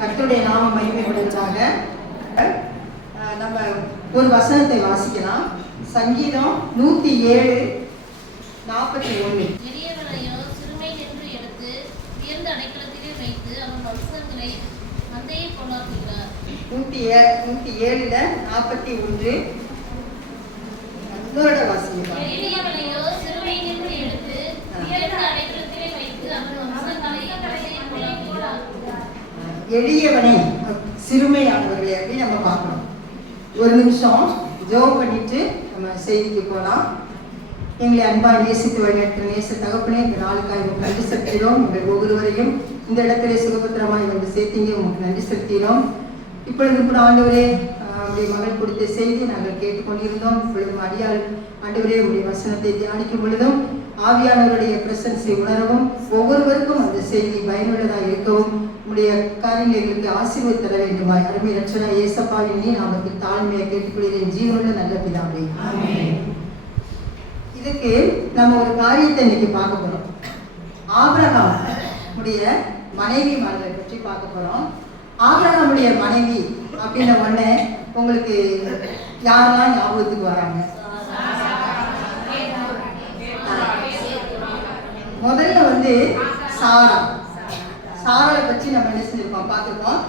கர்த்தருடைய நாம மகிமைப்படுவதாக நம்ம ஒரு வசனத்தை வாசிக்கலாம். சங்கீதம் 107:41. எளியவனையோ சிறுமை நின்று எடுத்து உயர்ந்த அடைக்கலத்திலே வைத்து அவன் வம்சங்களை மந்தையை போலாக்குகிறார். 107:41 அதோட வாசிக்கலாம். எளியவனையோ சிறுமை நின்று எடுத்து உயர்ந்த அடைக்கலத்திலே வைத்து அவன் வம்சங்களை மந்தையை போலாக்குகிறார். எளியவனை சிறுமையானவர்களை அப்படின்னு நம்ம பார்க்கணும். ஒரு நிமிஷம் ஜெபம் பண்ணிட்டு நம்ம செய்திக்கு போகலாம். எங்களை அன்பாய் நேசித்து வழிநடத்துகிற நேச தகப்பனே, இந்த நாளுக்காக உங்களுக்கு நன்றி செலுத்துகிறோம். உங்கள் ஒவ்வொருவரையும் இந்த இடத்திலே சுகபத்திரமாய் வந்து சேர்த்தீங்க, உங்களுக்கு நன்றி செலுத்துகிறோம். இப்பொழுது கூட ஆண்டவரே உடைய மகள் கொடுத்த செய்தி நாங்கள் கேட்டுக்கொண்டிருந்தோம். இப்பொழுதும் அடியால் ஆண்டவரே உடைய வசனத்தை தியானிக்கும் பொழுதும் ஆவியானவருடைய பிரசன்ஸை உணரவும் ஒவ்வொருவருக்கும் அந்த செய்தி பயனுள்ளதாக இருக்கவும் உடைய காரியங்களை எங்களுக்கு ஆசீர்வாதம் தர வேண்டுமாய் அருமை ரட்சணா இயேசப்பாவின் நாமத்தை தாழ்மையை கேட்டுக்கொள்கிறேன். ஜீவனுள்ள நல்ல பிதாவே. இதுக்கு நம்ம ஒரு காரியத்தை இன்னைக்கு பார்க்க போறோம். ஆபிரகாம் உடைய மனைவி மகளை பற்றி பார்க்க போறோம். ஆபிரகாமுடைய மனைவி அப்படின்ன உடனே உங்களுக்கு யாரெல்லாம் ஞாபகத்துக்கு வராங்க? முதல்ல வந்து சாராளை பற்றி நம்ம என்ன செஞ்சிருக்கோம் பார்த்துருக்கோம்.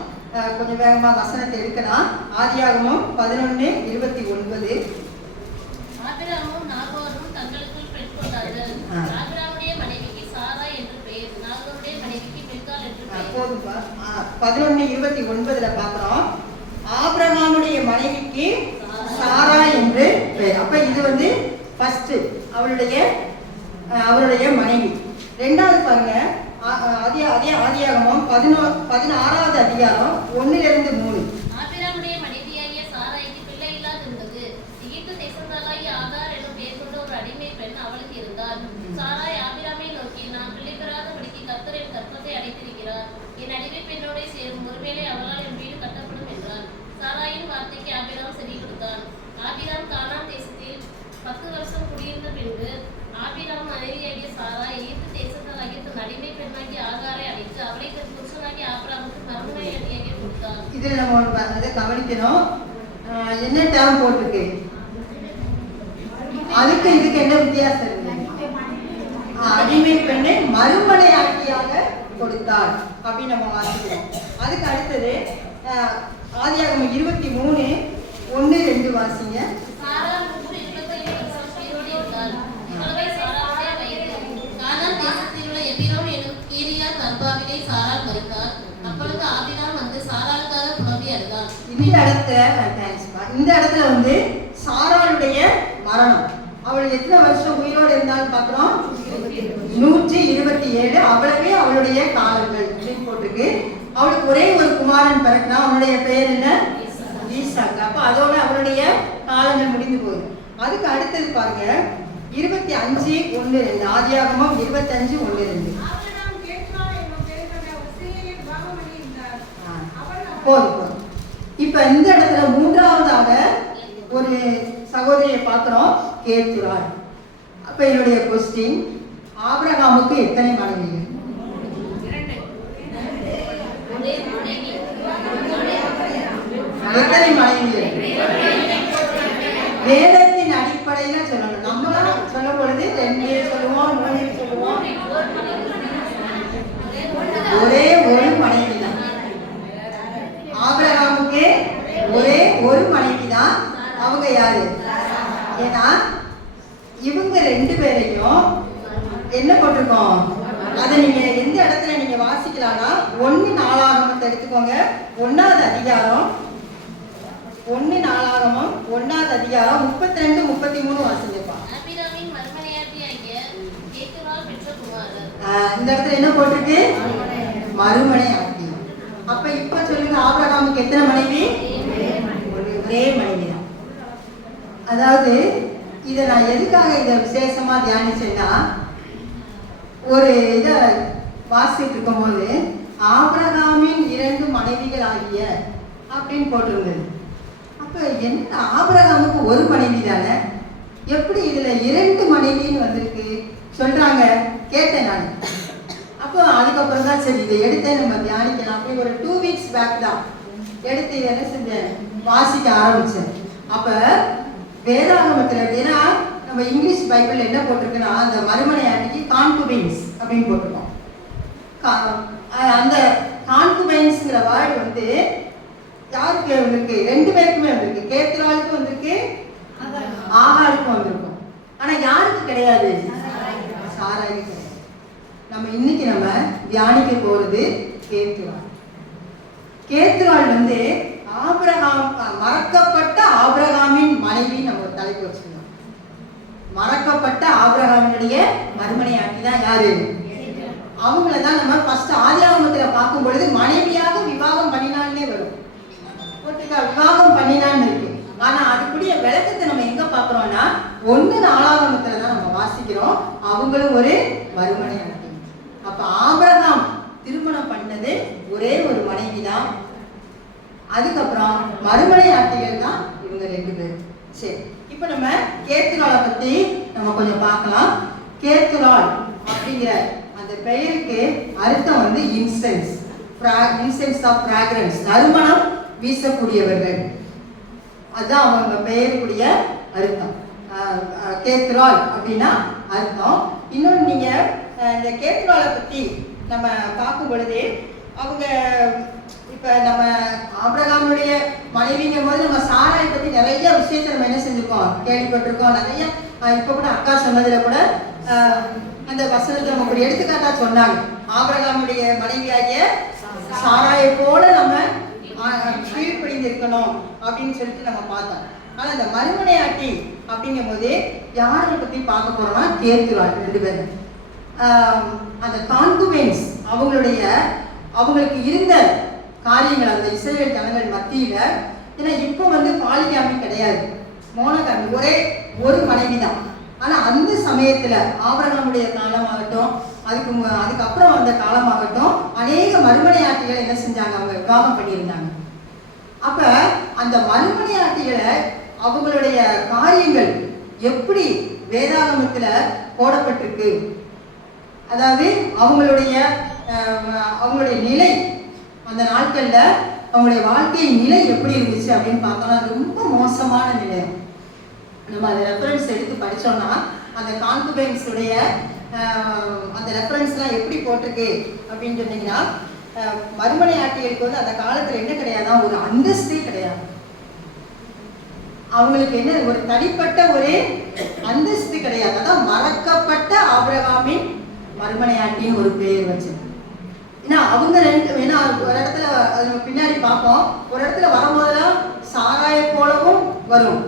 கொஞ்சம் வேகமாக வசனத்தை எடுக்கலாம். ஆதியாகமம் 11:29. ஆபிரகாமும் நாகோரும் தங்களுக்குள் பெண் கொண்டார்கள். ஆபிரகாமுடைய மனைவிக்கு சாரா என்று பெயர், நாகோருடைய மனைவிக்கு மில்காள் என்று பெயர். போதும்பா. 11:29 பார்க்கிறோம். ஆபிரகாமுடைய மனைவிக்கு சாரா என்று பெயர். அப்ப இது வந்து ஃபர்ஸ்ட் அவருடைய மனைவி. ரெண்டாவது பாருங்க, ஆதியாகமம் 16வது அதிகாரம் 1-3. ஆபிரகாமுடைய மனைவியாகிய சாராய்க்கு பிள்ளை இல்லாதிருந்தது. எகிப்து தேசத்தாளாகிய ஆகார் எனும் பெயர் கொண்ட ஒரு அடிமை பெண் அவளுக்கு இருந்தாள். சாராய் ஆபிரகாமை நோக்கி, நான் பிள்ளை பெறாதபடிக்கு கர்த்தர் என் கர்ப்பத்தை அடைத்திருக்கிறார். என் அடிமை பெண்ணோட சேரும், ஒருவேளை அவளால் என் வீடு கட்டப்படும் என்றார். சாராயின் வார்த்தைக்கு ஆபிரகாம் செவி கொடுத்தான். ஆபிரகாம் கானான் தேசத்தில் 10 வருஷம் குடியிருந்த பின்பு ஆபிரகாம் மனைவியாகிய சாரா எகிப்து தேசத்தாளாகிய தன் அடிமை பெண்ணாகிய ஆகாரை அழைத்து அவளை தன் புருஷனாகிய ஆபிரகாமுக்கு மறுமனையாட்டியாக கொடுத்தார். இதுல நம்ம அதை கவனிக்கணும். என்ன டேம் போட்டிருக்கு? அதுக்கு இதுக்கு என்ன வித்தியாசம் இருக்கு? அடிமை பெண்ணை மறுமனையாட்டியாக கொடுத்தார் அப்படின்னு நம்ம வாசிக்கிறோம். அதுக்கு அடுத்தது ஆதியாகமம் 23:1-2 வாசிங்க. சாரா 125 வருஷம் உயிரோடு இருந்தாள். இவளை சாராவுடைய வயது. கானான் தேசத்தில் உள்ள எபிரோன் எனும் கீரியாத் அர்பாவிலே சாராள் மரித்தாள். அப்பொழுது ஆபிரகாம் வந்து சாராளுக்காக புலம்பி அழுதான். இந்த இடத்துல வந்து சாராளுடைய மரணம். அவள் எத்தனை வருஷம் உயிரோடு இருந்தாலும் பார்க்கிறோம்? 127. அவ்வளவே அவளுடைய காலங்கள் அப்படின்னு போட்டிருக்கு. அவளுக்கு ஒரே ஒரு குமாரன் பிறகுனா அவனுடைய பெயர் என்ன? ஈசாக்கு. அப்ப அதோட அவளுடைய காலங்கள் முடிந்து போகுது. அதுக்கு அடுத்தது பாருங்க 25:1-2. ஆதியாகமம் 25:1-2. போதும். இப்ப இந்த இடத்துல மூன்றாவதாக ஒரு சகோதரியை பார்க்கிறோம், கேத்துராள். அப்ப என்னுடைய கொஸ்டின், ஆபிரகாமுக்கு எத்தனை மனைவிகள்? எத்தனை மனைவிகள்? வேதத்தின் அடிப்படையில சொல்லணும். நம்மளாம் சொல்லும் பொழுது 2 சொல்லுவோம், 3 சொல்லுவோம். ஒரே ஒரு மனைவி தான் ஆபிரகாமுக்கு. ஒரே ஒரு மனைவி தான். அவங்க யாரு? ஏன்னா இவங்க 2 பேரையும் என்ன போட்டிருக்கோம்? அதை நீங்க எந்த இடத்துல நீங்க வாசிக்கலாம்னா 1 எடுத்துக்கோங்க. 1வது அதிகாரம் 1 அதிகாரம் 32-33 வாசிங்கப்பா. ஆபிரகாமின் மறுமனையாட்டியாகிய கேத்துராள் பெற்ற குமாரர். இந்த இடத்துல என்ன போட்டிருக்கு? மறுமனையாட்டி. அப்ப இப்ப சொல்லுங்க, ஆபிரகாமுக்கு எத்தனை மனைவி? ஒரே மனைவி தான். அதாவது இதை நான் எதுக்காக இதை விசேஷமா தியானிச்சேன்னா, ஒரு இதை வாசிட்டு இருக்கும் போது ஆபிரகாமின் 2 மனைவிகள் ஆகிய அப்படின்னு போட்டிருந்தது. அப்ப என்ன, ஆபிரகாமுக்கு ஒரு மனைவி தானே, எப்படி இதுல 2 மனைவின்னு வந்திருக்கு சொல்றாங்க? கேட்டேன் நான். அப்போ அதுக்கப்புறம் தான் சரி இதை எடுத்தே நம்ம தியானிக்கலாம் அப்படி ஒரு 2 வீக்ஸ் பேக் தான் எடுத்து என்ன செஞ்சேன் வாசிக்க ஆரம்பிச்சேன். அப்போ வேதாகமத்தில் எப்படின்னா நம்ம இங்கிலீஷ் பைபிள் என்ன போட்டிருக்குன்னா அந்த மறுமனையாட்டிக்கு கான்குபைன்ஸ் அப்படின்னு போட்டிருக்கோம். அந்த கான்குபைன்ஸ்ங்கிற வேர்டு வந்து யாருக்கு வந்திருக்கு? 2 பேருக்குமே வந்திருக்கு. கேத்ராளுக்கும் வந்திருக்கு, ஆகாருக்கும் வந்திருக்கும். ஆனா யாருக்கு கிடையாது? சாராய்க்கு கிடையாது. நம்ம இன்னைக்கு நம்ம தியானிக்க போறது கேத்ராள். கேத்ராள் வந்து ஆபிரகாம், மறக்கப்பட்ட ஆபிரகாமின் மனைவி. நம்ம ஒரு தலைப்பு வச்சிருந்தோம். மறக்கப்பட்ட ஆபிரகாமினுடைய மறுமனையாட்டி தான் யாரு? அவங்கள தான் நம்ம ஃபர்ஸ்ட் ஆதியாகமத்துல பார்க்கும் பொழுது மனைவியாக விவாகம் பண்ணினான்னே வரும். விவாகம் பண்ணினான்னு இருக்கு. ஆனா அதுக்குரிய விளக்கத்தை நம்ம எங்க பாக்குறோம்னா 1:4 தான் நம்ம வாசிக்கிறோம். அவங்களும் ஒரு மறுமனையாட்டி. அப்ப ஆபிரகாம் திருமணம் பண்ணது ஒரே ஒரு மனைவி தான். அதுக்கப்புறம் மறுமனையாட்டிகள் தான் இவங்க 2 பேர். சரி, இப்ப நம்ம கேத்துராளை பத்தி நம்ம கொஞ்சம் பார்க்கலாம். கேத்துராள் அப்படிங்கிற அந்த பெயருக்கு அர்த்தம் வந்து இன்சென்ஸ், இன்சென்ஸ் ஆஃப் ஃப்ராக்ரன்ஸ், நறுமணம் வீசக்கூடியவர்கள். அதுதான் அவங்க பெயருக்குரிய அர்த்தம். கேத்ராள் அப்படின்னா அர்த்தம். இன்னொன்று நீங்க இந்த கேத்ராளை பத்தி நம்ம பார்க்கும் பொழுது அவங்க இப்ப நம்ம ஆபிரகாமுடைய மனைவிங்கும் போது நம்ம சாராயை பத்தி நிறைய விஷயத்தை நம்ம என்ன செஞ்சிருக்கோம், கேள்விப்பட்டிருக்கோம். நிறைய இப்ப கூட அக்கா சொன்னதுல கூட அந்த வசனத்தை நம்ம ஒரு எடுத்துக்காட்டா சொன்னாங்க. ஆபிரகாமுடைய மனைவியாகிய சாராயை போல நம்ம கீழ்ப்படிந்திருக்கணும் அப்படின்னு சொல்லிட்டு நம்ம பார்த்தோம். ஆனா இந்த மறுமனையாட்டி அப்படிங்கும் போது யாரை பத்தி பார்க்க போறோம்னா கேத்துராள் 2 பேரும். அந்த கான்குபைன்ஸ் அவங்களுக்கு இருந்த காரியங்கள் அந்த இஸ்ரவேல் ஜனங்கள் மத்தியில, ஏன்னா இப்போ வந்து பாலிகாமி கிடையாது, மோனோகாமி, ஒரே ஒரு மனைவி தான். ஆனா அந்த சமயத்துல ஆபிரகாமுடைய காலமாகட்டும் அதுக்கப்புறம் அந்த காலமாகட்டும் அநேக மறுமனையாட்டிகளை என்ன செஞ்சாங்க, அவங்க விவாகம் பண்ணியிருந்தாங்க. அப்ப அந்த மறுமனையாட்டிகளை அவங்களுடைய காரியங்கள் எப்படி வேதாகமத்துல போடப்பட்டிருக்கு, அதாவது அவங்களுடைய நிலை அந்த நாட்கள்ல அவங்களுடைய வாழ்க்கை நிலை எப்படி இருந்துச்சு அப்படின்னு பார்த்தோம்னா ரொம்ப மோசமான நிலை. நம்ம அதை ரெஃபரன்ஸ் எடுத்து படிச்சோம்னா அந்த கான்குபைன்ஸ் உடைய அந்த ரெஃபரன்ஸ்லாம் எப்படி போட்டிருக்கு அப்படின்னு சொன்னீங்கன்னா, மறுமனையாட்டிகளுக்கு வந்து அந்த காலத்துல என்ன கிடையாதா, ஒரு அந்தஸ்தே கிடையாது. அவங்களுக்கு என்ன ஒரு தனிப்பட்ட ஒரு அந்தஸ்து கிடையாது. அதான் மறக்கப்பட்ட ஆபிரகாமின் மறுமனையாட்டின்னு ஒரு பேர் வச்சு. ஏன்னா அவங்க 2 ஏன்னா ஒரு இடத்துல பின்னாடி பார்ப்போம், ஒரு இடத்துல வரும்போதெல்லாம் சாராயை போலவும் வரும்,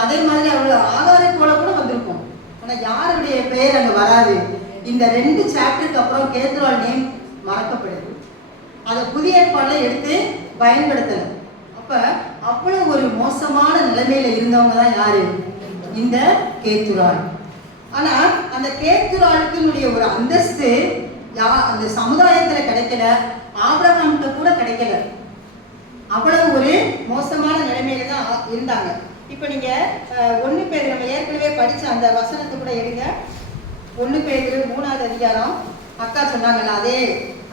அதே மாதிரி அவங்க ஆகாரை போல கூட வந்திருக்கும். ஆனா யாருடைய பெயர் அங்க வராது. இந்த 2 சாப்டருக்கு அப்புறம் கேத்ராள் நேம் மறக்கப்படுது. அதை புதிய ஏற்பாடுல எடுத்து பயன்படுத்தல. அப்ப அவ்வளவு ஒரு மோசமான நிலைமையில இருந்தவங்க தான் யாரு, இந்த கேத்ராள். ஆனா அந்த கேத்ராளுக்கு ஒரு அந்தஸ்து அந்த சமுதாயத்துல கிடைக்கல, ஆபிரகாம்கிட்ட கூட கிடைக்கல. அவ்வளவு ஒரு மோசமான நிலைமையில தான் இருந்தாங்க. இப்ப நீங்க 1 பேர் நம்ம ஏற்கனவே படிச்ச அந்த வசனத்தை கூட எடுங்க. 1 பேர் 3வது அதிகாரம், அக்கா சொன்னாங்கல்ல அதே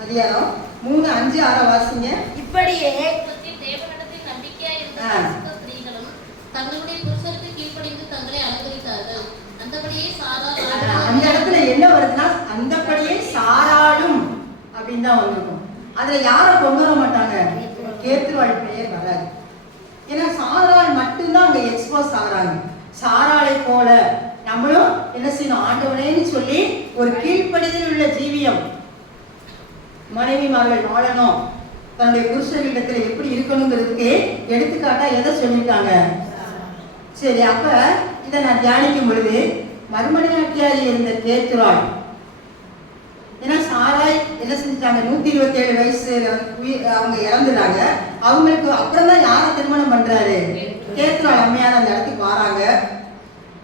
அதிகாரம் 3, 5, 6 வாசிங்க. இப்படியே தேவனிடத்தில் நம்பிக்கையா இருந்த ஸ்திரீகளும் தங்களுடைய புருஷருக்கு கீழ்ப்படிந்து தங்களை அலங்கரித்தார்கள். அந்தபடியே சாராள். அந்த இடத்துல என்ன வருதுன்னா அந்தபடியே சாராளும் அப்படின்னு தான் வந்திருக்கும். அதுல யாரை கொண்டு வர மாட்டாங்க, கேத்ராள் பெயர் வராது. ஏன்னா சாராள் மட்டும்தான் அங்க எக்ஸ்போஸ் ஆகுறாங்க. சாராளை போல நம்மளும் என்ன செய்யணும், ஆண்டவனேன்னு சொல்லி ஒரு கீழ்ப்படிதல் உள்ள ஜீவியம் மனைவிமார்கள் வாழணும், தன்னுடைய புருஷனிடத்துல எப்படி இருக்கணுங்கிறதுக்கு எடுத்துக்காட்டா எதை சொல்லியிருக்காங்க. சரி, அப்ப இதை நான் தியானிக்கும் பொழுது மறுமனையாட்டியாக இருந்த கேத்ராள், ஏன்னா சாராய் என்ன செஞ்சாங்க, 127 வயசுல அவங்க இறந்துட்டாங்க. அவங்களுக்கு அப்புறம் தான் யாரை திருமணம் பண்றாரு, கேத்ராள் அம்மையார் அந்த இடத்துக்கு வராங்க.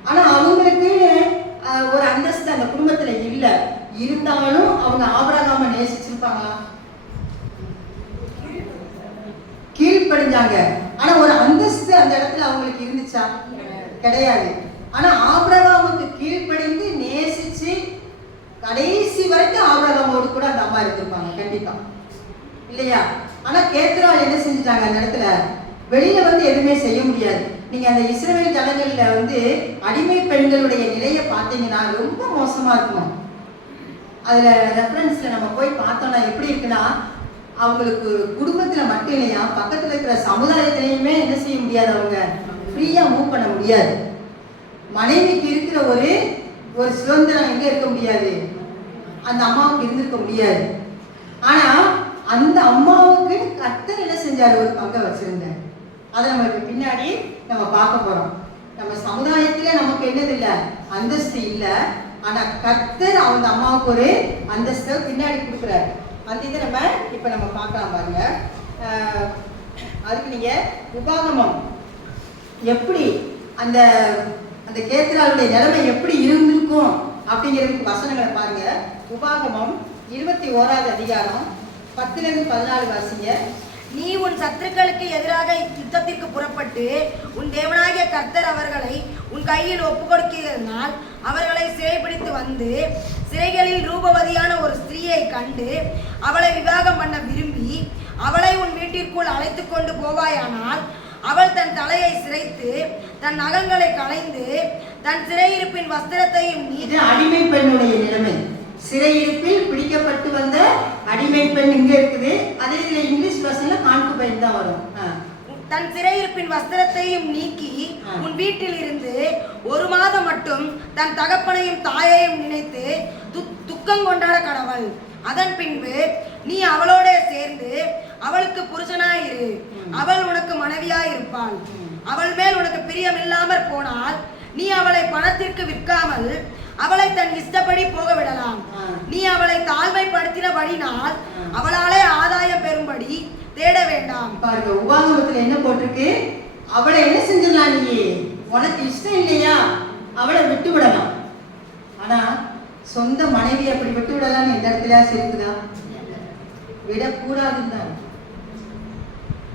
ஆனா அவங்களுக்கு ஒரு அந்தஸ்து அந்த குடும்பத்துல இல்ல. இருந்தாலும் அவங்க ஆபிரகாமை நேசிச்சிருப்பாங்களா, கீழ்ப்படிஞ்சாங்க. ஆனா ஒரு அந்தஸ்து அந்த இடத்துல அவங்களுக்கு இருந்துச்சா, கிடையாது. ஆனா ஆபிரகாமுக்கு கீழ்ப்படிந்து நேசிச்சு கடைசி வரைக்கும் ஆபிரகாமோடு கூட அந்த அம்மா இருந்திருப்பாங்க கண்டிப்பா, இல்லையா? ஆனா கேத்ராள் என்ன செஞ்சுட்டாங்க, அந்த இடத்துல வெளியில வந்து எதுவுமே செய்ய முடியாது. நீங்க அந்த இஸ்ரவேல் ஜனங்கள்ல வந்து அடிமை பெண்களுடைய நிலையை பார்த்தீங்கன்னா ரொம்ப மோசமா இருக்கும். அதுல ரெஃபரன்ஸ்ல நம்ம போய் பார்த்தோம்னா எப்படி இருக்குன்னா, அவங்களுக்கு குடும்பத்துல மட்டும் இல்லையா, பக்கத்துல இருக்கிற சமுதாயத்திலையுமே என்ன செய்ய முடியாது, அவங்க ஃப்ரீயா மூவ் பண்ண முடியாது. மனைவிக்கு இருக்கிற ஒரு சுதந்திரம் எங்க இருக்க முடியாது, அந்த அம்மாவுக்கு இருந்திருக்க முடியாது. ஆனா அந்த அம்மாவுக்கு கர்த்தர் என்ன செஞ்சாரு, ஒரு பங்கை வச்சிருந்தார். அதை நம்ம பின்னாடி நம்ம பார்க்க போறோம். நம்ம சமுதாயத்துல நமக்கு என்னது இல்லை, அந்தஸ்து இல்லை. ஆனா கர்த்தர் அந்த அம்மாவுக்கு ஒரு அந்தஸ்தை பின்னாடி கொடுக்குறாரு. அந்த இதை நம்ம பார்க்கலாம் பாருங்க. அதுக்கு நீங்க உபாகமம் எப்படி அந்த அந்த கேத்ராளுடைய நிலைமை எப்படி இருந்திருக்கும் அப்படிங்கிறதுக்கு வசனங்களை பாருங்க. உபாகமம் 21வது அதிகாரம் 10-14 வாசிங்க. நீ உன் சத்துருக்களுக்கு எதிராக யுத்தத்திற்கு புறப்பட்டு உன் தேவனாகிய கர்த்தர் அவர்களை உன் கையில் ஒப்புக்கொடுக்கிறதுனால் அவர்களை சிறைபிடித்து வந்து சிறைகளில் ரூபவதியான ஒரு ஸ்திரீயை கண்டு அவளை விவாகம் பண்ண விரும்பி அவளை உன் வீட்டிற்குள் அழைத்து கொண்டு போவாயானால் அவள் தன் தலையை சிரைத்து தன் நகங்களை களைந்து தன் சிறையிருப்பின் வஸ்திரத்தையும் இது அடிமை பெண்ணுடைய நிலைமை. சிறையிருப்பில் பிடிக்கப்பட்டு வந்த அடிமை பெண் இங்க இருக்குது. அதே இதுல இங்கிலீஷ் வசனத்துல கான்குபைன் தான் வரும். தன் சிறையிருப்பின் வஸ்திரத்தையும் நீக்கி உன் வீட்டில் இருந்து 1 மாதம் மட்டும் தன் தகப்பனையும் தாயையும் நினைத்து துக்கம் கொண்டாட கடவுள். அதன் பின்பு நீ அவளோட சேர்ந்து அவளுக்கு புருஷனாயிரு, அவள் உனக்கு மனைவியாயிருப்பாள். அவள் மேல் உனக்கு பிரியமில்லாமற் போனால் நீ அவளை பணத்திற்கு விற்காமல் அவளை தன் இஷ்டப்படி போக விடலாம். நீ அவளை தாழ்மைப்படுத்தினபடினால் அவளாலே ஆதாயம் பெறும்படி தேட வேண்டாம். பாருங்க, உபாகமத்துல என்ன போட்டிருக்கு, அவளை என்ன செஞ்சிடலாம், நீ உனக்கு இஷ்டம் இல்லையா அவளை விட்டு விடலாம். ஆனா சொந்த மனைவி அப்படி விட்டு விடலாம் எந்த இடத்துல இருக்குதா? விடக்கூடாதுன்னு தான்,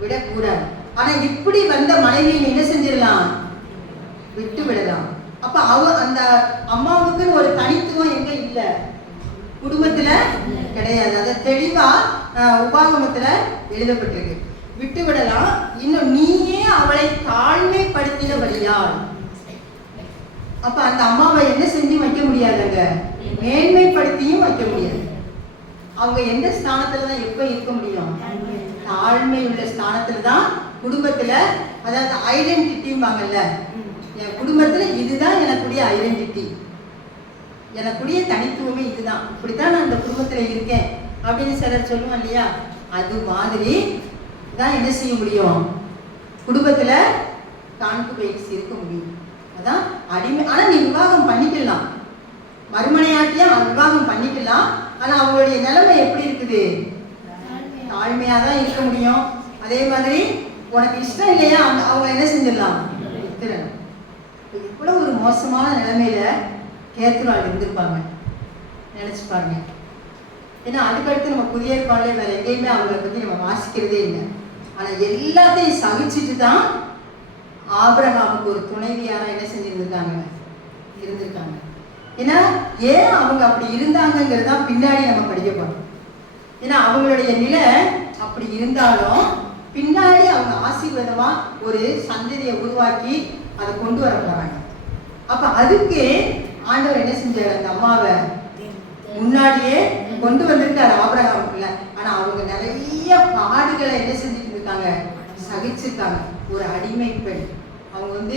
விடக்கூடாது. ஆனா இப்படி வந்த மனைவியை என்ன செஞ்சிடலாம், விட்டு விடலாம். அப்ப அந்த அம்மாவுக்குன்னு ஒரு தனித்துவம் எங்க இல்ல, குடும்பத்துல கிடையாது. அதை தெளிவா உபாகமத்துல எழுதப்பட்டிருக்கு. விட்டு விடலாம். இன்னும் நீயே அவளை தாழ்மைப்படுத்தினபடியால், அப்ப அந்த அம்மாவை என்ன செஞ்சு வைக்க முடியாதுங்க, மேன்மைப்படுத்தியும் வைக்க முடியாது. அவங்க எந்த ஸ்தானத்துலதான் எப்ப இருக்க முடியும், தாழ்மை உள்ள ஸ்தானத்துல தான் குடும்பத்துல. அதாவது ஐடென்டிட்டிம்பாங்கல்ல, என் குடும்பத்துல இதுதான் எனக்குடைய ஐடென்டிட்டி, எனக்குடைய தனித்துவமே இதுதான், இப்படித்தான் நான் இந்த குடும்பத்துல இருக்கேன் அப்படின்னு சிலர் சொல்லுவோம் இல்லையா. அது மாதிரி தான் என்ன செய்ய முடியும், குடும்பத்துல கான்குபைன்ஸ் இருக்க முடியும். அதான் அடிமை. ஆனா நீ விவாகம் பண்ணிக்கலாம், மறுமனையாட்டியா விவாகம் பண்ணிக்கலாம். ஆனா அவங்களுடைய நிலைமை எப்படி இருக்குது, தாழ்மையா தான் இருக்க முடியும். அதே மாதிரி உனக்கு இஷ்டம் இல்லையா அவங்க என்ன செஞ்சிடலாம், வித்துடலாம். இவ்வளவு ஒரு மோசமான நிலைமையில கேத்ராள் இருந்திருப்பாங்க, நினைச்சு பாருங்க. ஏன்னா அதுக்கடுத்து நம்ம புதிய ஏற்பாடுல வேற எங்கேயுமே அவங்களை பத்தி நம்ம வாசிக்கிறதே இல்லை. ஆனா எல்லாத்தையும் சகிச்சுட்டு தான் ஆபிரகாமுக்கு ஒரு துணைவியாரா என்ன செஞ்சிருந்திருக்காங்க, இருந்திருக்காங்க. ஏன்னா ஏன் அவங்க அப்படி இருந்தாங்கிறதா பின்னாடி நம்ம படிக்க போறோம். ஏன்னா அவங்களுடைய நிலை அப்படி இருந்தாலும் பின்னாடி அவங்க ஆசீர்வாதமா ஒரு சந்ததியை உருவாக்கி அதை கொண்டு வர போறாங்க. அப்ப அதுக்கு ஆண்டவர் என்ன செஞ்சாரு, அந்த அம்மாவை முன்னாடியே கொண்டு வந்திருக்காரு ஆபிரகாமுக்குள்ள. ஆனா அவங்க நிறைய பாடுகளை என்ன செஞ்சுட்டு இருக்காங்க, சகிச்சிருக்காங்க. ஒரு அடிமை பெண், அவங்க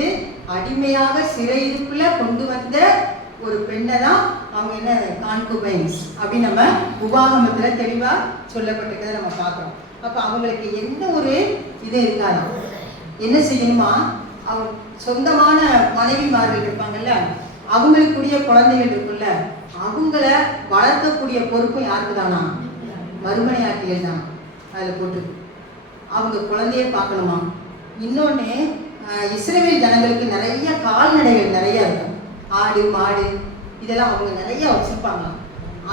அடிமையாக சிறையிருப்புல கொண்டு வந்த ஒரு பெண்ணை தான் அவங்க என்ன கான்குபைன்ஸ் அப்படின்னு நம்ம உபாகமத்துல தெளிவா சொல்லப்பட்டிருக்கிறத நம்ம பார்க்கிறோம். அப்ப அவங்களுக்கு எந்த ஒரு இது இருக்காது. என்ன செய்யணுமா, அவங்க சொந்தமான மனைவிமார்கள் இருப்பாங்கல்ல, அவங்களுக்குரிய குழந்தைகள் இருக்குல்ல, அவங்கள வளர்க்கக்கூடிய பொறுப்பு யாருக்கு தானா, மறுமனையாட்டிகள் தான். அதுல போட்டு அவங்க குழந்தைய பார்க்கணுமா. இன்னொன்னு, இஸ்ரவேல் ஜனங்களுக்கு நிறைய கால்நடைகள் நிறைய இருக்கும், ஆடு மாடு இதெல்லாம் அவங்க நிறைய வச்சிருப்பாங்க.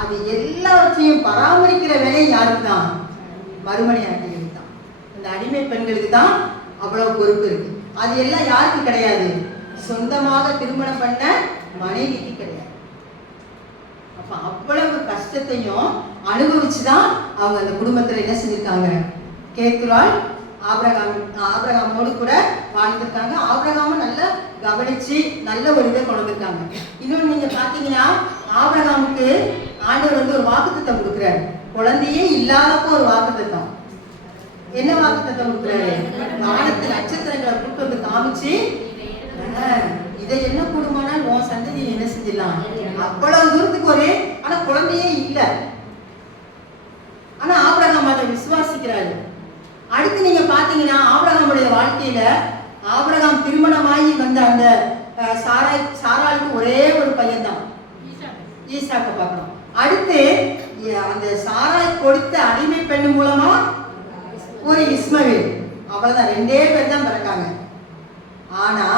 அது எல்லாத்தையும் பராமரிக்கிற வேலை யாருக்கு தான், மறுமனையாட்டிகளுக்கு தான். இந்த அடிமை பெண்களுக்கு தான் அவ்வளவு பொறுப்பு இருக்கு. அது எல்லாம் யாருக்கு கிடையாது, சொந்தமாக திருமணம் பண்ண மனைவிக்கு கிடையாது. அப்ப அவ்வளவு கஷ்டத்தையும் அனுபவிச்சுதான் அவங்க அந்த குடும்பத்துல என்ன செஞ்சிருக்காங்க, கேத்துராள் ஆபிரகாமோடு கூட வாழ்ந்திருக்காங்க. ஆபிரகாமும் நல்லா கவனிச்சு நல்ல ஒரு இதை கொண்டு வந்திருக்காங்க. இன்னொன்று நீங்க பாத்தீங்கன்னா, ஆபிரகாமுக்கு ஆண்டவர் வந்து ஒரு வாக்குத்தத்தம் கொடுக்குறாரு. குழந்தையே இல்லாதப்போ ஒரு வாக்குத்தத்தம். என்ன வாக்குத்தத்தம் கொடுக்குறாரு? வானத்து நட்சத்திரங்களை கூட்டு வந்து காமிச்சு, இதை என்ன கூடுமானால் உன் சந்ததியை என்ன செஞ்சிடலாம். அவ்வளவு தூரத்துக்கு ஒரு, ஆனா குழந்தையே இல்லை. ஆனா ஆபிரகாம் அதை விசுவாசிக்கிறாரு. அடுத்து நீங்க பாத்தீங்கன்னா, ஆபிரகாமுடைய வாழ்க்கையில ஆபிரகாம் திருமணமாகி வந்த அந்த சாராளுக்கு ஒரே ஒரு பையன் தான், ஈசாக்க பார்க்கணும். அடுத்து அந்த சாராய் கொடுத்த அடிமை பெண்ணு மூலமா ஒரு இஸ்மவேல், அவ்வளவுதான், 2 பேர் தான் பிறக்காங்க. ஆனா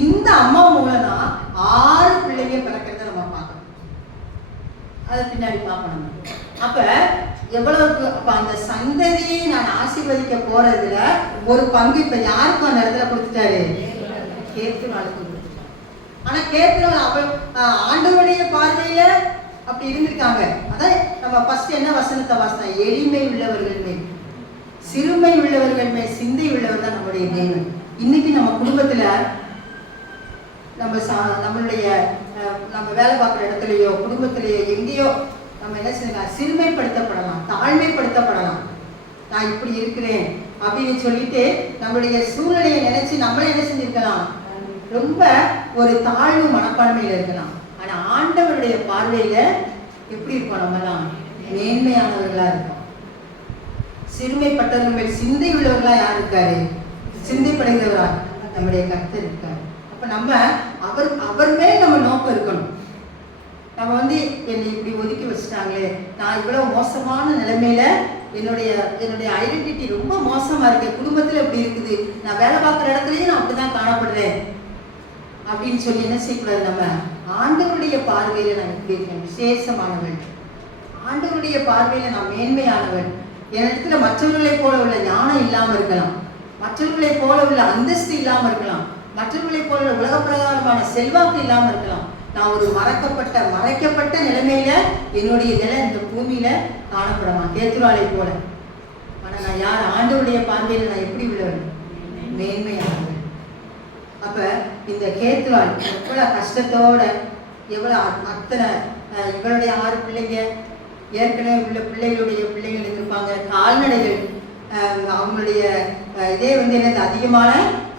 இந்த அம்மா மூலமா 6 பிள்ளைங்க பிறக்கிறத நம்ம பார்க்கணும். அதை பின்னாடி பார்க்கணும். அப்ப எவ்வளவுக்கு அப்ப அந்த சந்ததியை நான் ஆசீர்வதிக்க போறதுல ஒரு பங்கு இப்ப யாருக்கும் அந்த இடத்துல கொடுத்துட்டாரு, கேத்துராளுக்கு கொடுத்துட்டாரு. ஆனா கேத்துராள் அவள் ஆண்டவருடைய பார்வையில அப்படி இருந்திருக்காங்க. அதான் நம்ம ஃபர்ஸ்ட் என்ன வசனத்தை வாசித்தோம், எளிமை உள்ளவர்கள் மேல், சிறுமை உள்ளவர்கள் மேல் சிந்தை உள்ளவர் தான் நம்முடைய தேவன். இன்னைக்கு நம்ம குடும்பத்துல நம்மளுடைய நம்ம வேலை பார்க்குற இடத்துலையோ குடும்பத்திலேயோ எங்கேயோ நம்ம என்ன செய்யலாம், சிறுமைப்படுத்தப்படலாம், தாழ்மைப்படுத்தப்படலாம். நான் இப்படி இருக்கிறேன் அப்படின்னு சொல்லிட்டு நம்மளுடைய சூழ்நிலையை நினைச்சு நம்மளே என்ன செஞ்சிருக்கலாம், ரொம்ப ஒரு தாழ்வு மனப்பான்மையில இருக்கலாம். ஆனா ஆண்டவருடைய பார்வையில எப்படி இருப்போம், நம்மலாம் மேன்மையானவர்களா இருப்போம். சிறுமைப்பட்டவர்கள் மேல் சிந்தை உள்ளவர்களா யார் இருக்காரு, சிந்தை படைந்தவரா நம்முடைய கர்த்தர் இருக்காரு. அப்ப நம்ம அவர் மேல் நம்ம நோக்கம் இருக்கணும். நம்ம வந்து என்னை இப்படி ஒதுக்கி வச்சுட்டாங்களே, நான் இவ்வளவு மோசமான நிலைமையில என்னுடைய ஐடென்டிட்டி ரொம்ப மோசமா இருக்கு, குடும்பத்துல இப்படி இருக்குது, நான் வேலை பார்க்குற இடத்துலயும் நான் அப்படிதான் காணப்படுறேன் அப்படின்னு சொல்லி என்ன செய்யக்கூடாது. நம்ம ஆண்டவருடைய பார்வையில நான் எப்படி இருக்கேன், விசேஷமானவள், ஆண்டவருடைய பார்வையில நான் மேன்மையானவள். என் இடத்துல மற்றவர்களை போல உள்ள ஞானம் இல்லாம இருக்கலாம், மற்றவர்களை போல உள்ள அந்தஸ்து இல்லாம இருக்கலாம், மற்றவர்களை போல உலக பிரகாரமான செல்வாக்கு இல்லாம இருக்கலாம். நான் ஒரு மறைக்கப்பட்ட நிலைமையில என்னுடைய நிலை இந்த பூமியில காணப்படலாம், கேத்துராளை போல. ஆனா நான் யார், ஆண்டவருடைய பார்வையில நான் எப்படி உள்ளவள், மேன்மையானவள். அப்ப இந்த கேத்துராள் எவ்வளவு கஷ்டத்தோட, எவ்வளவு அத்தனை இவளுடைய 6 பிள்ளைங்க, ஏற்கனவே உள்ள பிள்ளைகள் இருந்திருப்பாங்க, கால்நடைகள், அவங்களுடைய இதே வந்து என்னது அதிகமான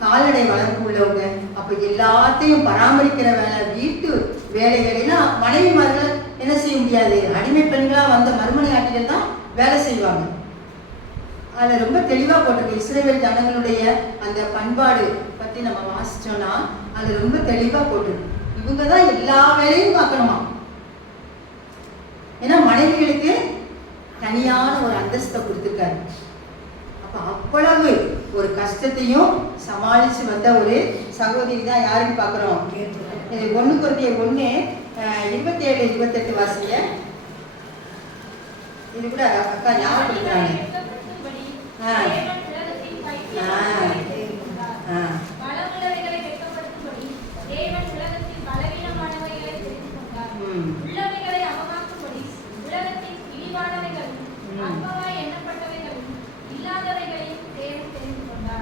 கால்நடை வளர்ப்பு உள்ளவங்க. அப்ப எல்லாத்தையும் பராமரிக்கிற வேலை, வீட்டு வேலைகள் எல்லாம் மனைவிமார்கள் என்ன செய்ய முடியாது, அடிமை பெண்களா வந்த மறுமனை ஆட்டிகள் தான் வேலை செய்வாங்க. அதுல ரொம்ப தெளிவா போட்டிருக்கு, இஸ்ரவேல் ஜனங்களுடைய அந்த பண்பாடு பத்தி நம்ம வாசிச்சோம்னா அது ரொம்ப தெளிவா போட்டிருக்கு. இவங்க தான் எல்லா வேலையும் பார்க்கணுமா. ஏன்னா மனைவிகளுக்கு தனியான ஒரு அந்தஸ்தை கொடுத்துருக்காரு. அப்ப அவ்வளவு ஒரு கஷ்டத்தையும் சமாளிச்சு வந்த ஒரு சகோதரி தான் யாருன்னு பாக்குறோம். 1 Corinthians 1:27-28 வாசிங்க. இது கூட அக்கா ஞாபகப்படுத்துறாங்க.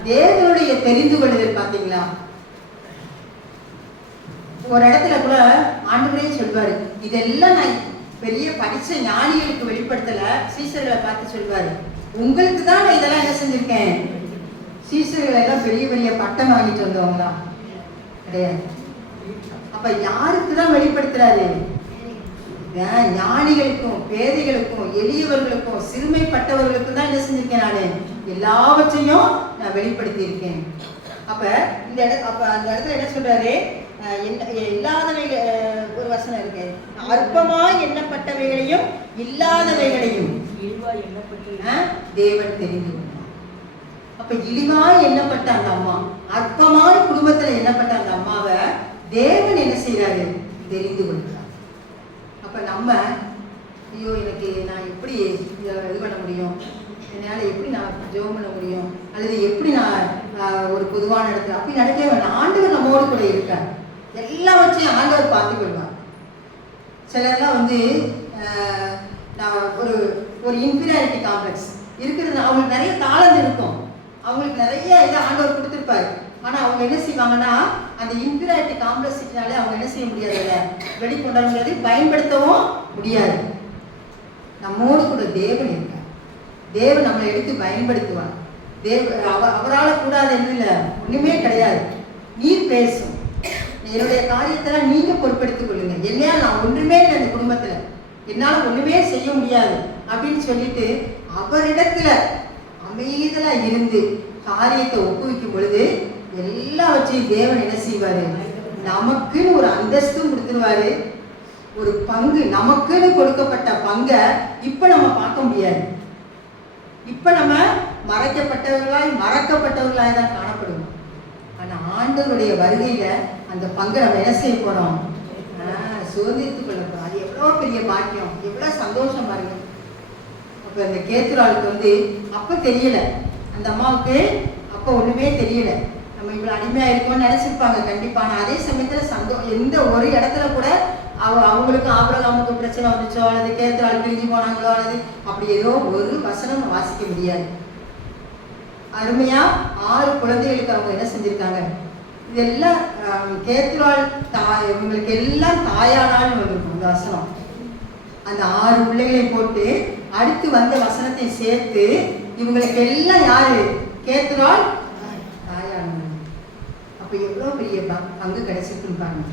தேவனுடைய தெரிந்து கொள்ளுதல் பாத்தீங்களா, ஒரு இடத்துல கூட ஆண்டவரே சொல்வாரு, இதெல்லாம் நான் பெரிய படிச்ச ஞானிகளுக்கு வெளிப்படுத்தல, சீசர்களை பார்த்து சொல்வாரு, உங்களுக்கு தான் நான் இதெல்லாம் என்ன செஞ்சிருக்கேன். சீசர்கள் எல்லாம் பெரிய பெரிய பட்டம் வாங்கிட்டு வந்தவங்களா கிடையாது. அப்ப யாருக்கு தான் வெளிப்படுத்துறாரு, ஞானிகளுக்கும் பேதைகளுக்கும் எளியவர்களுக்கும் சிறுமைப்பட்டவர்களுக்கும் தான் என்ன செஞ்சிருக்கேன், நான் எல்லாவற்றையும் நான் வெளிப்படுத்தி இருக்கேன். அப்ப அந்த இடத்துல என்ன சொல்றாரு, இல்லாதவைகள் ஒரு வசனம் இருக்கு, அற்பமாய் எண்ணப்பட்டவைகளையும் இல்லாதவைகளையும் தேவன் தெரிந்து கொண்டார். அப்ப இழிவாய் எண்ணப்பட்ட அந்த அம்மா, அற்பமாய் குடும்பத்துல எண்ணப்பட்ட அந்த அம்மாவை தேவன் என்ன செய்யறாரு, தெரிந்து கொள்கிறார். அப்ப நம்ம ஐயோ எனக்கு நான் எப்படி இது பண்ண முடியும், என்னால் எப்படி நான் ஜெபம் பண்ண முடியும், அல்லது எப்படி நான் ஒரு பொதுவான இடத்துல அப்படி நடக்கவே வேண்டாம். ஆண்டவர் நம்மோடு கூட இருக்கார், எல்லாவற்றையும் ஆண்டவர் பார்த்து கொள்வார். சிலர்லாம் வந்து நான் ஒரு ஒரு இன்ஃபீரியாரிட்டி காம்ப்ளெக்ஸ் இருக்கிறது. அவங்களுக்கு நிறைய தாளந்து இருக்கும், அவங்களுக்கு நிறைய இதை ஆண்டவர் கொடுத்துருப்பாரு. ஆனால் அவங்க என்ன செய்வாங்கன்னா அந்த இன்ஃபீரியாரிட்டி காம்ப்ளெக்ஸ்னாலே அவங்க என்ன செய்ய முடியாது, வெளிக்கொண்டாட முடியாது, பயன்படுத்தவும் முடியாது. நம்மோடு கூட தேவன் இருக்கார். தேவன் நம்மளை எடுத்து பயன்படுத்துவார். அவரால் கூடாது இல்லை, ஒன்றுமே கிடையாது. நீர் பேசும், என்னுடைய காரியத்தெல்லாம் நீங்க பொறுப்பெடுத்துக் கொள்ளுங்க. என்னையா நான் ஒன்றுமே இல்லை இந்த குடும்பத்துல, என்னால் ஒண்ணுமே செய்ய முடியாது அப்படின்னு சொல்லிட்டு அவரிடத்துல அமைதலா இருந்து காரியத்தை ஒப்புவிக்கும் பொழுது எல்லாவற்றையும் தேவன் என்ன செய்வாரு, நமக்குன்னு ஒரு அந்தஸ்தும் கொடுத்துருவாரு. ஒரு பங்கு, நமக்குன்னு கொடுக்கப்பட்ட பங்கை இப்ப நம்ம பார்க்க முடியாது. இப்ப நம்ம மறக்கப்பட்டவர்களாய் தான் காணப்படுவோம். ஆனா ஆண்டவருடைய வருகையில அந்த பங்கை நம்ம என்ன செய்ய போறோம், சுதந்திரித்துக் கொள்ள போறோம். அது எவ்வளவு பெரிய பாக்கியம், எவ்வளவு சந்தோஷம் பாருங்க. அப்ப இந்த கேத்துராளுக்கு வந்து அப்ப தெரியல, அந்த அம்மாவுக்கு அப்ப ஒண்ணுமே தெரியல. நம்ம இவ்வளவு அடிமையா இருக்கோம்னு நினைச்சிருப்பாங்க கண்டிப்பா. ஆனா அதே சமயத்துல எந்த ஒரு இடத்துல கூட அவங்களுக்கு ஆபிரகாமுக்கு பிரச்சனை வந்துச்சோ அல்லது கேத்துராள் பிரிஞ்சு போனாங்களோ அல்லது அப்படி ஏதோ ஒரு வசனம் வாசிக்க முடியாது. அருமையா 6 குழந்தைகளுக்கு அவங்க என்ன செஞ்சிருக்காங்க, இதெல்லாம் கேத்துராள் இவங்களுக்கு எல்லாம் தாயானாலும் வந்திருக்கும் இந்த வசனம். அந்த 6 பிள்ளைகளையும் போட்டு அடுத்து வந்த வசனத்தை சேர்த்து இவங்களுக்கு எல்லாம் யாரு, கேத்துராள் தாயான. அப்ப எவ்வளவு பெரிய பங்கு கிடைச்சிருக்குன்னு பாருங்க.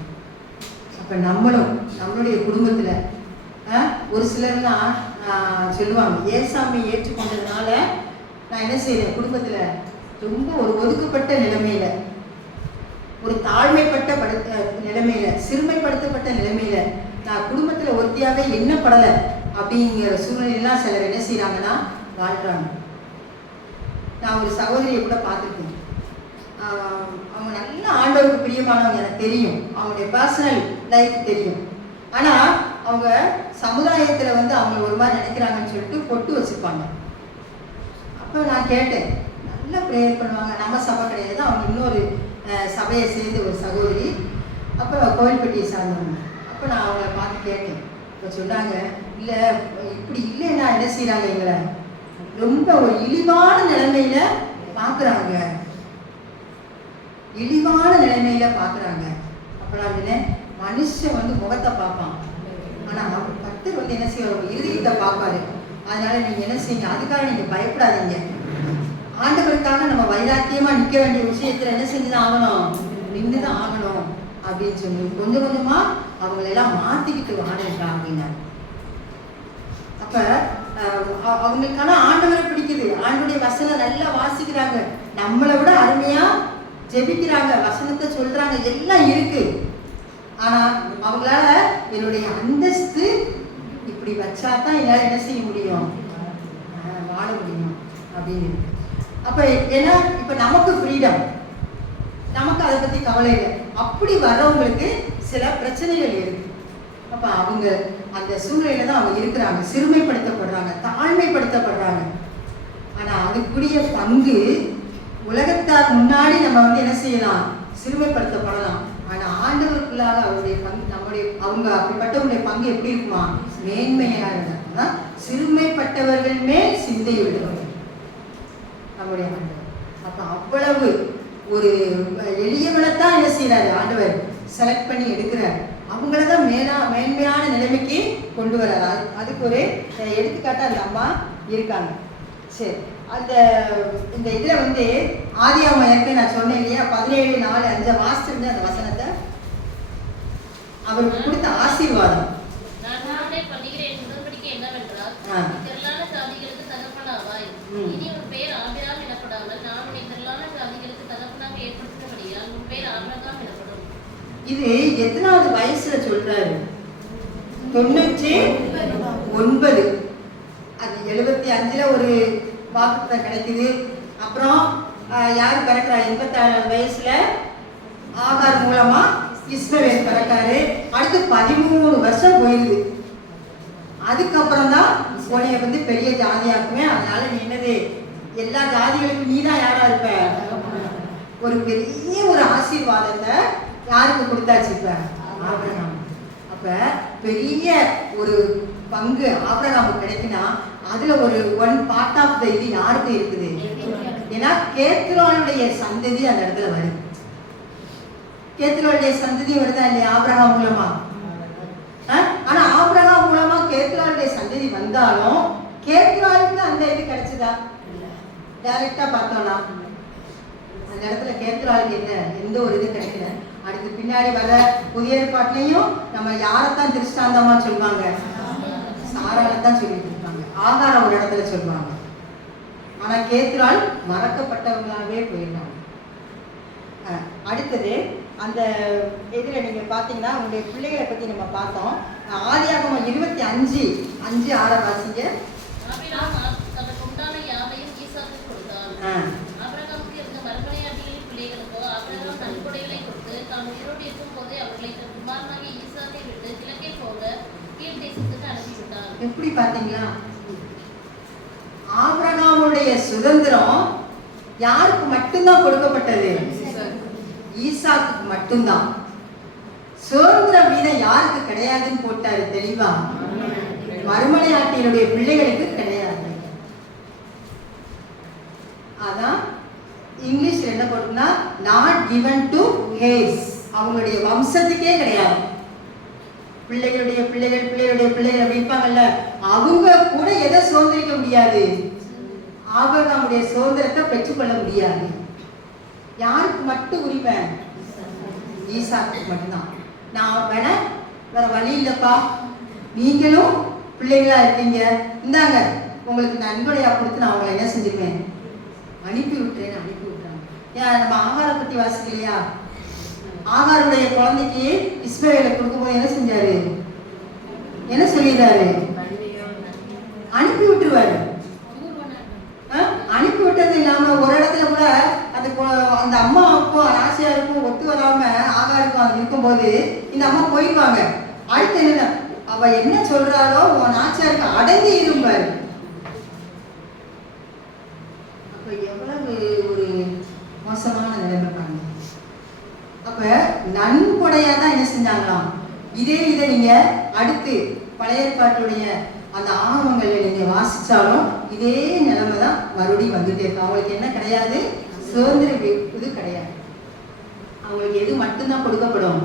அப்ப நம்மளுடைய குடும்பத்துல ஒரு சிலர்லாம் சொல்லுவாங்க, ஏசாமி ஏற்றுக்கொண்டதுனால நான் என்ன செய்யறேன், குடும்பத்துல ரொம்ப ஒரு ஒதுக்கப்பட்ட நிலைமையில, ஒரு தாழ்மைப்பட்ட நிலைமையில, சிறுமைப்படுத்தப்பட்ட நிலைமையில நான் குடும்பத்துல ஒருத்தியாவே எண்ணப்படலை அப்படிங்கிற சூழ்நிலையெல்லாம் சிலர் என்ன செய்யறாங்கன்னா வாழ்றாங்க. நான் ஒரு சகோதரியை கூட பார்த்துருக்கேன். அவங்க நல்ல ஆண்டவருக்கு பிரியமானவங்க, எனக்கு தெரியும், அவங்களுடைய பர்சனல் லைஃப் தெரியும். ஆனா அவங்க சமுதாயத்துல வந்து அவங்க ஒரு மாதிரி நினைக்கிறாங்கன்னு சொல்லிட்டு பொட்டு வச்சிருப்பாங்க. அப்போ நான் கேட்டேன், நல்லா ப்ரேயர் பண்ணுவாங்க, நம்ம சபை கிடையாது, அவங்க இன்னொரு சபையை சேர்ந்து ஒரு சகோதரி, அப்புறம் கோவில்பட்டியை சார்ந்தவங்க. அப்போ நான் அவங்கள பார்த்து கேட்டேன். இப்போ சொன்னாங்க, இல்லை இப்படி இல்லைன்னா என்ன செய்யறாங்க, எங்களை ரொம்ப ஒரு இழிவான நிலைமையில பார்க்குறாங்க, இழிவான நிலைமையில பார்க்குறாங்க. அப்போ நான் சொன்னேன், மனுஷன் வந்து முகத்தை பார்ப்பான், ஆனால் கர்த்தர் வந்து என்ன செய்வார், இருதயத்தை பார்ப்பாரு. அதனால நீங்க என்ன செய்யுங்க, அதுக்காக நீங்க பயப்படாதீங்க. ஆண்டவருக்காக நம்ம வைராக்கியமா நிற்க வேண்டிய விஷயத்துல என்ன செஞ்சுதான் ஆகணும், நின்றுதான் ஆகணும் அப்படின்னு சொல்லி கொஞ்சம் கொஞ்சமா அவங்களெல்லாம் மாத்திக்கிட்டு வாடா அப்படின்னா. அப்ப அவங்களுக்கான ஆண்டவரை பிடிக்குது, ஆண்டவருடைய வசனம் நல்லா வாசிக்கிறாங்க, நம்மளை விட அருமையா ஜெபிக்கிறாங்க, வசனத்தை சொல்றாங்க, எல்லாம் இருக்கு. ஆனா அவங்களால என்னுடைய அந்தஸ்து இப்படி வச்சாதான் என்னால என்ன செய்ய முடியும், வாழ முடியும் அப்படின்னு. அப்ப ஏன்னா இப்ப நமக்கு ஃப்ரீடம், நமக்கு அதை பத்தி கவலை இல்லை. அப்படி வர்றவங்களுக்கு சில பிரச்சனைகள் இருக்கு. அப்ப அவங்க அந்த சூழ்நிலையில தான் அவங்க இருக்கிறாங்க, சிறுமைப்படுத்தப்படுறாங்க, தாழ்மைப்படுத்தப்படுறாங்க. ஆனா அதுக்குரிய பங்கு உலகத்தார் முன்னாடி நம்ம வந்து என்ன செய்யலாம், சிறுமைப்படுத்தப்படலாம். ஆனா ஆண்டவருக்குள்ளாக அவருடைய பங்கு, நம்முடைய அவங்க அப்படிப்பட்டவங்களுடைய பங்கு எப்படி இருக்குமா, மேன்மையா இருந்தா சிறுமைப்பட்டவர்கள் மேல் சிந்தை விடுவாங்க நம்முடைய ஆண்டவர். அப்ப அவ்வளவு ஒரு எளியவனைத்தான் என்ன செய்யறாரு ஆண்டவர், செலக்ட் பண்ணி எடுக்கிறார், அவங்களதான் மேன்மையான நிலைமைக்கு கொண்டு வர்றாரு. அதுக்கு ஒரு எடுத்துக்காட்டா அந்த அம்மா இருக்காங்க. சரி, அந்த இந்த இதுல வந்து ஆதியாகமம் ஏற்கனவே நான் சொன்னேன் இல்லையா, 17:4-5 வாசிச்சிருந்த அந்த வசனத்தை, அவருக்கு கொடுத்த ஆசீர்வாதம். இது எத்தனாவது வயசுல சொல்றாரு, 99. அது 75ல ஒரு வாக்குத்தத்தம் கிடைக்குது. அப்புறம் யார் பிறக்கிறா, 86 வயசுல ஆகார் மூலமா இஸ்மவேல் பிறக்காரு. அடுத்து 13 வருஷம் போயிடுது. அதுக்கப்புறம் தான் உன்னைய வந்து பெரிய ஜாதியாக்குமே, அதனால நீ என்னது எல்லா ஜாதிகளுக்கும் நீ தான் யாரா இருப்ப. ஒரு பெரிய ஒரு ஆசீர்வாதத்தை யாருக்கு கொடுத்தாச்சு இப்ப, ஆபிரகாம். அப்ப அப்ப பெரிய ஒரு பங்கு ஆபிரகாமுக்கு கிடைக்குன்னா அதுல ஒரு ஒன் பார்ட் ஆஃப் த இது யாருக்கு இருக்குது? ஏன்னா கேத்துராளுடைய சந்ததி அந்த இடத்துல வருது. கேத்துராளுடைய சந்ததி வருதா இல்லையா ஆபிரகாம் மூலமா? ஆனா ஆபிரகாம் மூலமா கேத்துராளுடைய சந்ததி வந்தாலும் கேத்துராளுக்கு அந்த இது கிடைச்சதா? டைரக்டா பார்த்தோம்னா அந்த இடத்துல கேத்துராளுக்கு எந்த ஒரு இது கிடைக்கல. அடுத்து பின்னாடி வர புதிய ஏற்பாட்டிலையும் நம்ம யாரைத்தான் திருஷ்டாந்தமா சொல்லுவாங்க? சாராளத்தான் சொல்லிட்டு இருப்பாங்க. ஆகார ஒரு இடத்துல சொல்லுவாங்க. ஆனா கேத்துராள் மறக்கப்பட்டவங்களாவே போயிடலாம். அடுத்தது அந்த இதுல நீங்க பாத்தீங்கன்னா உங்களுடைய பிள்ளைகளை பத்தி நம்ம பார்த்தோம். ஆதியாகமம் 25:5-6 வாசிங்க. தனக்கு உண்டான யாவையும் ஈசாக்குக்கு கொடுத்தான். ஆபிரகாமுக்கு இருந்த மறுமனையாட்டிகளின் பிள்ளைகளுக்கோ ஆபிரகாம் நன்கொடைகளை கொடுத்து தான் உயிரோடு இருக்கும் போதே அவர்களை தன் குமாரனாகிய ஈசாக்கை விட்டு கிழக்கே போக கீழ் தேசத்துக்கு அனுப்பிவிட்டார். எப்படி பாத்தீங்களா? ஆபிரகாமுடைய சுதந்திரம் யாருக்கு மட்டும்தான் கொடுக்கப்பட்டது? ஈசாக்குக்கு மட்டும்தான். சுதந்திர வீதம் யாருக்கு கிடையாதுன்னு போட்டாரு தெளிவா? மறுமனையாட்டியினுடைய பிள்ளைகளுக்கு கிடையாது. அதான் இங்கிலீஷ்ல என்ன போட்டுனா நாட் கிவன் டு ஹேர்ஸ், அவங்களுடைய வம்சத்துக்கே கிடையாது. பிள்ளைகளுடைய பிள்ளைகள் பிள்ளைகளுடைய பிள்ளைகள் அப்படி இருப்பாங்கல்ல, அவங்க கூட எதை சுதந்திரிக்க முடியாது? ஆபிரகாமுடைய சுதந்திரத்தை பெற்றுக்கொள்ள முடியாது. யாருக்கு மட்டும் உரிமை? ஈசாக்குக்கு மட்டும்தான். நான் வேற வழி இல்லப்பா, நீங்களும் பிள்ளைகளா இருக்கீங்க, இந்தாங்க உங்களுக்கு நன்கொடையா கொடுத்து நான் அவங்களை என்ன செஞ்சிருவேன்? அனுப்பி விட்டுறேன்னு அனுப்பி விட்டுறாங்க. ஏன் நம்ம ஆகாரை பத்தி வாசிக்கலையா? ஆகாருடைய குழந்தைக்கு இஸ்மவேலை கொடுக்கும்போது என்ன செஞ்சாரு? என்ன சொல்லிடுறாரு? அனுப்பி விட்டுருவாரு. அனுப்பி விட்டது இல்லாம ஒரு இடத்துல கூட அந்த அம்மாவுக்கும் ராசியாருக்கும் ஒத்து வராம ஆகாருக்கும் இருக்கும்போது இந்த அம்மா போயிடுவாங்க. அடுத்து என்ன, அவ என்ன சொல்றாளோ உன் நாச்சியாருக்கு அடங்கி இருப்பாரு. அப்ப எவ்வளவு ஒரு மோசமான நிலைமை பாருங்க. அப்ப நன்கொடையா தான் என்ன செஞ்சாங்களாம்? இதை நீங்க அடுத்து பழைய ஏற்பாட்டுடைய அந்த ஆகமங்களை நீங்க வாசிச்சாலும் இதே நிலைமை தான் மறுபடியும் வந்துட்டே இருக்கு. அவங்களுக்கு என்ன கிடையாது? சுதந்திர இது கிடையாது. அவங்களுக்கு எது மட்டும்தான் கொடுக்கப்படும்?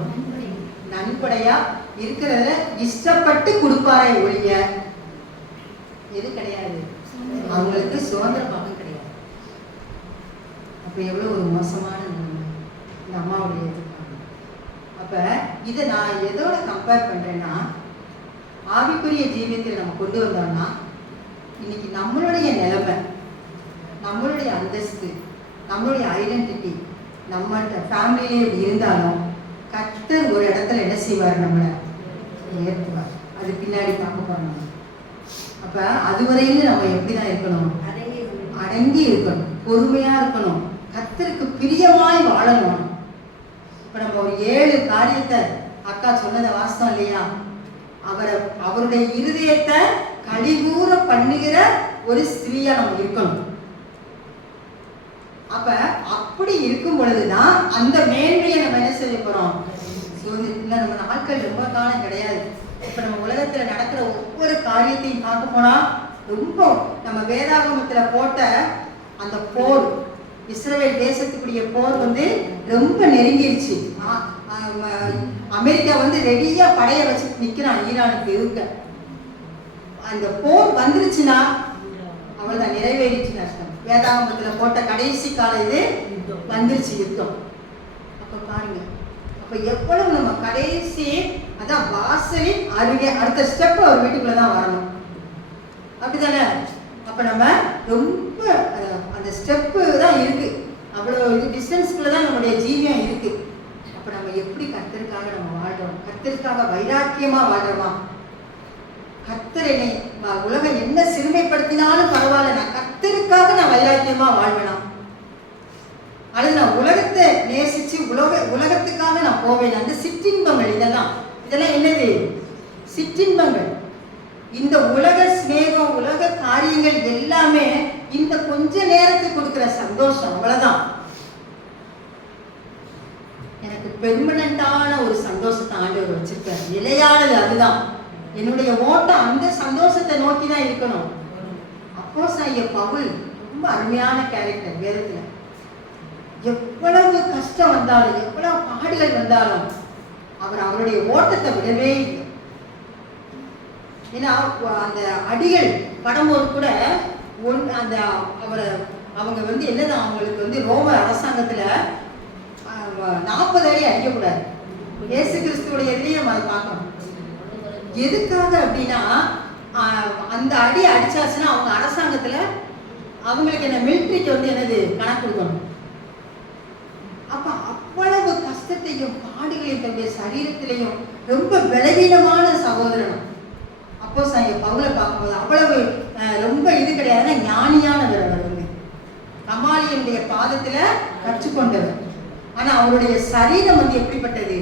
நன்கொடையா இருக்கிறத இஷ்டப்பட்டு கொடுப்பாரே ஒழிய எது கிடையாது? அவங்களுக்கு சுதந்திர பாகம் கிடையாது. அப்ப எவ்வளவு ஒரு மோசமான நிலைமை இந்த அம்மாவுடைய எதிர்பார்ப்பு. அப்ப இதை நான் எதோட கம்பேர் பண்றேன்னா, ஆவிக்குரிய ஜீவியத்தில் நம்ம கொண்டு வந்தோம்னா இன்னைக்கு நம்மளுடைய நிலைமை, நம்மளுடைய அந்தஸ்து, நம்மளுடைய ஐடென்டிட்டி நம்மள்கிட்ட ஃபேமிலியிலே இப்படி இருந்தாலும் கர்த்தர் ஒரு இடத்துல என்ன செய்வார்? நம்மளை ஏற்றுவார். அது பின்னாடி பார்க்க போறோம். அப்ப அதுவரையிலும் நம்ம எப்படிதான் இருக்கணும்? அடங்கி இருக்கணும், பொறுமையா இருக்கணும், கர்த்தருக்கு பிரியமாய் வாழணும். இப்ப நம்ம ஒரு 7 காரியத்தை அக்கா சொன்னதை வாசித்தோம் இல்லையா? அவருடைய இருதயத்தை கழிகூற பண்ணுகிற ஒரு ஸ்திரீயா நம்ம இருக்கணும். அப்ப அப்படி இருக்கும் பொழுதுதான் அந்த மேன்மையை நம்ம என்ன செய்ய போறோம்? நம்ம நாட்கள் ரொம்ப காலம் கிடையாது. இப்ப நம்ம உலகத்துல நடக்கிற ஒவ்வொரு காரியத்தையும் பார்க்க போனா ரொம்ப நம்ம வேதாகமத்துல போட்ட அந்த போர், இஸ்ரவேல் தேசத்துக்குரிய போர் ரொம்ப நெருங்கிடுச்சு. அமெரிக்கா ரெடியா படைய வச்சு நிக்கிறான் ஈரானுக்கு இருக்க. அந்த போர் வந்துருச்சுன்னா அவள்தான் நிறைவேறிச்சுன்னு அர்த்தம். வேதாகமத்துல போட்ட கடைசி கால இது வந்துருச்சு, யுத்தம். அப்ப பாருங்க, அப்ப எவ்வளவு நம்ம கடைசி அதான் வாசலின் அருகே அடுத்த ஸ்டெப் அவர் வீட்டுக்குள்ளதான் வரணும், அப்படித்தானே? அப்ப நம்ம ரொம்ப அந்த ஸ்டெப்பு தான் இருக்கு, அவ்வளவு இது டிஸ்டன்ஸ்குள்ளதான் நம்முடைய ஜீவியம் இருக்கு. அப்ப நம்ம எப்படி கர்த்தருக்காக நம்ம வாழ்றோம்? கர்த்தருக்காக வைராக்கியமா வாழ்றோமா? கர்த்தர் என்னை உலகம் என்ன சிறுமைப்படுத்தினாலும் பரவாயில்ல, நான் கர்த்தருக்காக நான் வைராக்கியமா வாழ்வேனா? அல்லது நான் உலகத்தை நேசிச்சு உலகத்துக்காக நான் போவேன்? அந்த சிற்றின்பங்கள் இதெல்லாம் என்னது? சிற்றின்பங்கள். இந்த உலக ஸ்நேகம், உலக காரியங்கள் எல்லாமே இந்த கொஞ்ச நேரத்துக்கு கொடுக்கிற சந்தோஷம், அவ்வளவுதான். எனக்கு பெர்மனண்டான ஒரு சந்தோஷத்தை ஆண்டவர் வச்சிருக்காரு. நிலையானது அதுதான். என்னுடைய ஓட்டம் அந்த சந்தோஷத்தை நோக்கி தான் இருக்கணும். அப்போஸ்தலனாகிய பவுல் ரொம்ப அருமையான கேரக்டர் வேதத்துல. எவ்வளவு கஷ்டம் வந்தாலும் எவ்வளவு பாடுகள் வந்தாலும் அவர் அவருடைய ஓட்டத்தை விடவே இல்லை. ஏன்னா அந்த அடிகள் படும்போது கூட அந்த அவங்க என்னதான் அவங்களுக்கு ரோம அரசாங்கத்துல 40 அடி அடிக்கக்கூடாது. இயேசு கிறிஸ்துவோடைய எதிரையும் நம்ம அதை பார்க்கணும். எதுக்காக அப்படின்னா அந்த அடி அடிச்சாச்சுன்னா அவங்க அரசாங்கத்துல அவங்களுக்கு என்ன மிலிட்ரிக்கு என்னது கணக்கு கொடுக்கணும். அப்ப அவ்வளவு கஷ்டத்தையும் பாடுகளையும் தன்னுடைய சரீரத்திலையும் ரொம்ப பலவீனமான சகோதரனும் அப்போஸ்தலனாகிய பவுலை பார்க்கும்போது அவ்வளவு ரொம்ப இது கிடையாது, ஞானியானவர். அவர் கமாலியனுடைய பாதத்துல கற்றுக்கொண்டவர். ஆனா அவருடைய சரீரம் எப்படிப்பட்டது?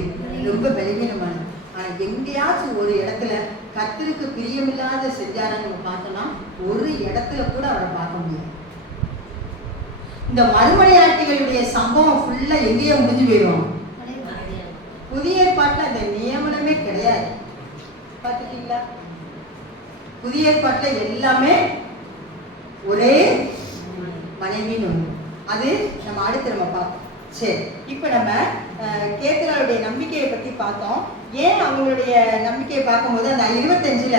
ரொம்ப பலவீனமானது. ஆனா எங்கேயாச்சும் ஒரு இடத்துல கர்த்தருக்கு பிரியமில்லாத செஞ்சாரன்னு நம்ம பார்த்தோம்னா ஒரு இடத்துல கூட அவரை பார்க்க முடியாது. இந்த மறுமனையாட்டிகளுடைய சம்பவம் ஃபுல்லா எங்கேயே முடிஞ்சு போயிடும். புதிய ஏற்பாட்டுல அந்த நியமனமே கிடையாது. பார்த்துட்டீங்களா? புதிய ஏற்பாட்டுல எல்லாமே ஒரே மனைவின்னு ஒண்ணு. அது நம்ம அடுத்து நம்ம பார்ப்போம். சரி, இப்போ நம்ம கேத்தராளுடைய நம்பிக்கையை பத்தி பார்த்தோம். ஏன் அவங்களுடைய நம்பிக்கையை பார்க்கும்போது அந்த 25ல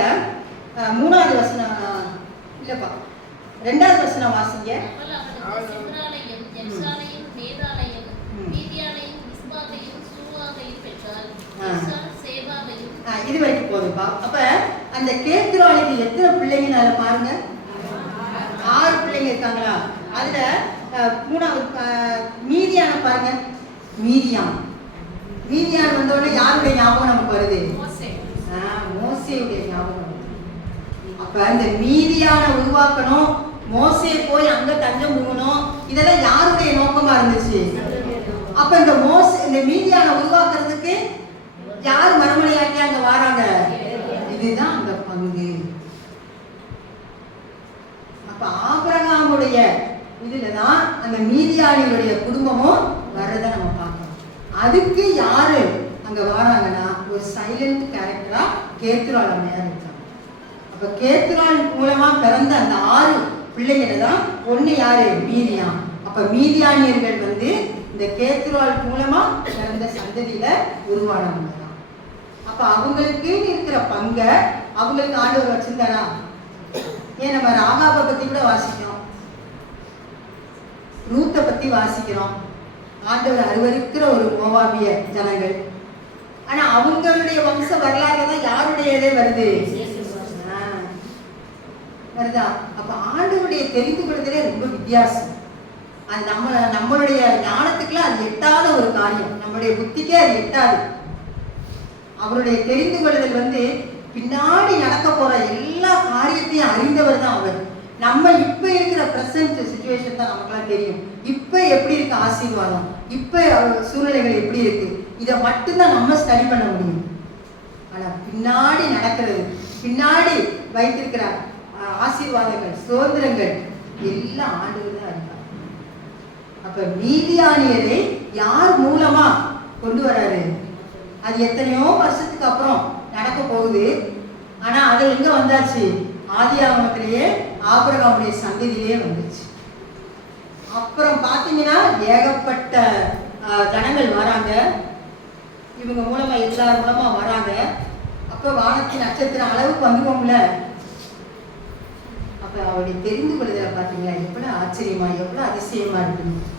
3வது வசனம் இல்லப்பா 2வது வசனம் வாசிங்க. இது வரைக்கும் போதுப்பா. அப்ப அந்த கேத்தராளுக்கு எத்தனை பிள்ளைங்க பாருங்க, 6 பிள்ளைங்க இருக்காங்களா? அதுல 3வது மீதியான பாருங்க. மீதியான் வந்தோடனே யாருடைய ஞாபகம் நமக்கு வருது? மோசேயுடைய ஞாபகம். அப்ப இந்த மீதியான உருவாக்கணும், மோசே போய் அங்க தஞ்சம் புகணும், இதெல்லாம் யாருடைய நோக்கமா இருந்துச்சு? அப்ப இந்த மீதியான உருவாக்குறதுக்கு யார் மறுமனையாட்டி அங்க வராங்க? இதுதான் அந்த பங்கு. அப்ப ஆபிரகாமுடைய இதுலதான் அந்த மீதியானிகளுடைய குடும்பமும் வர்றதை நம்ம பார்க்கணும். அதுக்கு யாரு அங்க வராங்கன்னா ஒரு சைலண்ட் கேரக்டரா கேத்துராள் அம்மையார் இருக்காங்க. அப்ப கேத்துராள் மூலமா பிறந்த அந்த 6 பிள்ளைகளை தான் ஒண்ணு யாரு? மீதியான். அப்ப மீதியானியர்கள் இந்த கேத்துராள் மூலமா பிறந்த சந்ததியில உருவானவங்க தான். அப்ப அவங்களுக்கு இருக்கிற பங்க அவங்களுக்கு ஆண்டவர் வச்சிருந்தாரா? ஏன் நம்ம ராகாபை பத்தி கூட வாசிக்கிறோம், ரூத்தை பத்தி வாசிக்கிறோம். ஆண்டவர் அருவருக்கிற ஒரு மோவாபிய ஜனங்கள். ஆனா அவங்களுடைய வம்ச வரலாறு தான் யாருடையதே வருது? வருதா? அப்ப ஆண்டவருடைய தெரிந்து கொள்வதிலே ரொம்ப வித்தியாசம். அது நம்மளுடைய ஞானத்துக்குலாம் அது எட்டாத ஒரு காரியம், நம்மளுடைய புத்திக்கே அது எட்டாது. அவருடைய தெரிந்து கொள்ளுதல் பின்னாடி நடக்க போற எல்லா காரியத்தையும் அறிந்தவர் தான் அவர். நம்ம இப்ப இருக்கிற பிரசன்ட் சிச்சுவேஷன் தான் நமக்குலாம் தெரியும். இப்ப எப்படி இருக்கு ஆசீர்வாதம், இப்ப சூழ்நிலைகள் எப்படி இருக்கு, இதை மட்டும்தான் நம்ம ஸ்டடி பண்ண முடியும். ஆனா பின்னாடி நடக்கிறது, பின்னாடி வைத்திருக்கிற ஆசீர்வாதங்கள், சுதந்திரங்கள் எல்லாம் ஆண்டவர் தான் இருக்காங்க. அப்ப மீதியானியரை யார் மூலமா கொண்டு வராரு? அது எத்தனையோ வருஷத்துக்கு அப்புறம் நடக்க போகுது. ஆனா அது எங்க வந்தாச்சு? ஆதியாகமத்திலேயே ஆபிரகாமுடைய சந்ததியிலே வந்துச்சு. அப்புறம் பாத்தீங்கன்னா ஏகப்பட்ட ஜனங்கள் வராங்க, இவங்க மூலமா எல்லாரும் மூலமா வராங்க. அப்ப வானத்தின் நட்சத்திர அளவுக்கு வந்துவோம்ல. அப்ப அவருடைய தெரிந்து கொள்ளுதலை பாத்தீங்களா எவ்வளவு ஆச்சரியமா, எவ்வளவு அதிசயமா இருக்கு.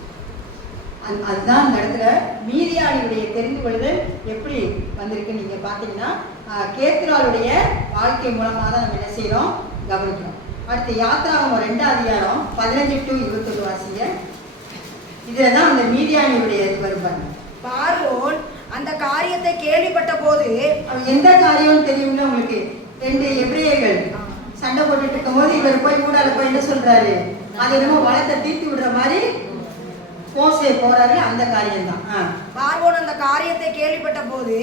அதுதான் இந்த இடத்துல மீதியானியுடைய தெரிந்து கொள்ளுதல் எப்படி வந்திருக்கு நீங்க பாத்தீங்கன்னா கேத்துராளுடைய வாழ்க்கை மூலமா தான் நம்ம என்ன செய்யறோம், கவனிக்கிறோம். அடுத்து யாத்ராகமம் 2வது அதிகாரம் 15 to 21 வாசிங்க. இதுலதான் அந்த மீதியானியுடைய இது வருவாங்க. பார்வோன் அந்த காரியத்தை கேள்விப்பட்ட போது, எந்த காரியம் தெரியும்ல உங்களுக்கு? 2 எபிரேயர்கள் சண்டை போட்டுட்டு இருக்கும் போது இவர் போய் கூடால போய் என்ன சொல்றாரு? அது என்னமோ வளத்தை தீர்த்து விடுற மாதிரி மோசே போறாரு. அந்த காரியம் தான். பார்வோன் அந்த காரியத்தை கேள்விப்பட்ட போது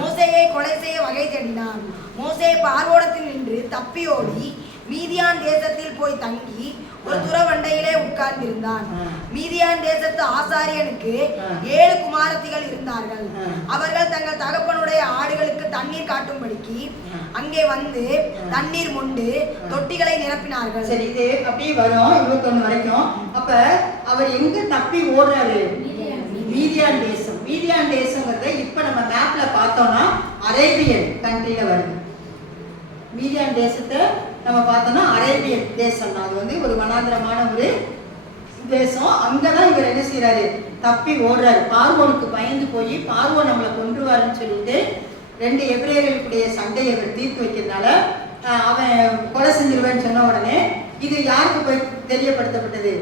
மோசேயை கொலை செய்ய வகை தேடினான். மோசே பார்வோனத்தில் நின்று தப்பியோடி மீதியான் தேசத்தில் போய் தங்கி ஒரு துறவண்டையிலே உட்கார்ந்திருந்தான். மீதியான் தேசத்து ஆசாரியனுக்கு 7 குமாரத்திகள் இருந்தார்கள். அவர்கள் தங்கள் தகப்பனுடைய ஆடுகளுக்கு தண்ணீர் காட்டும்படிக்கு அங்கே வந்து தண்ணீர் மொண்டு தொட்டிகளை நிரப்பினார்கள். சரி, இது அப்படியே வரும் 21 வரைக்கும். அப்ப அவர் எங்க தப்பி ஓடுறாரு? மீதியான் தேசம். மீதியான் தேசம்ங்கிறத இப்ப நம்ம மேப்ல பார்த்தோம்னா அரேபியன் கண்ட்ரியில வருது. மீதியான் தேசத்தை நம்ம பார்த்தோம்னா அரேபியன் தேசம். அது வந்து ஒரு வனாந்திரமான ஒரு தேசம். அங்கதான் இவர் என்ன செய்யறாரு? தப்பி ஓடுறாரு. பார்வோனுக்கு பயந்து போய் பார்வோன் நம்மளை கொன்றுவாருன்னு சொல்லிட்டு 2 எபிரேயர்களுடைய சண்டையை அவர் தீர்த்து வைக்கிறதுனால அவன் கொலை செஞ்சிருவேன்னு சொன்ன உடனே இது யாருக்கு போய் தெரியப்படுத்தப்பட்டது?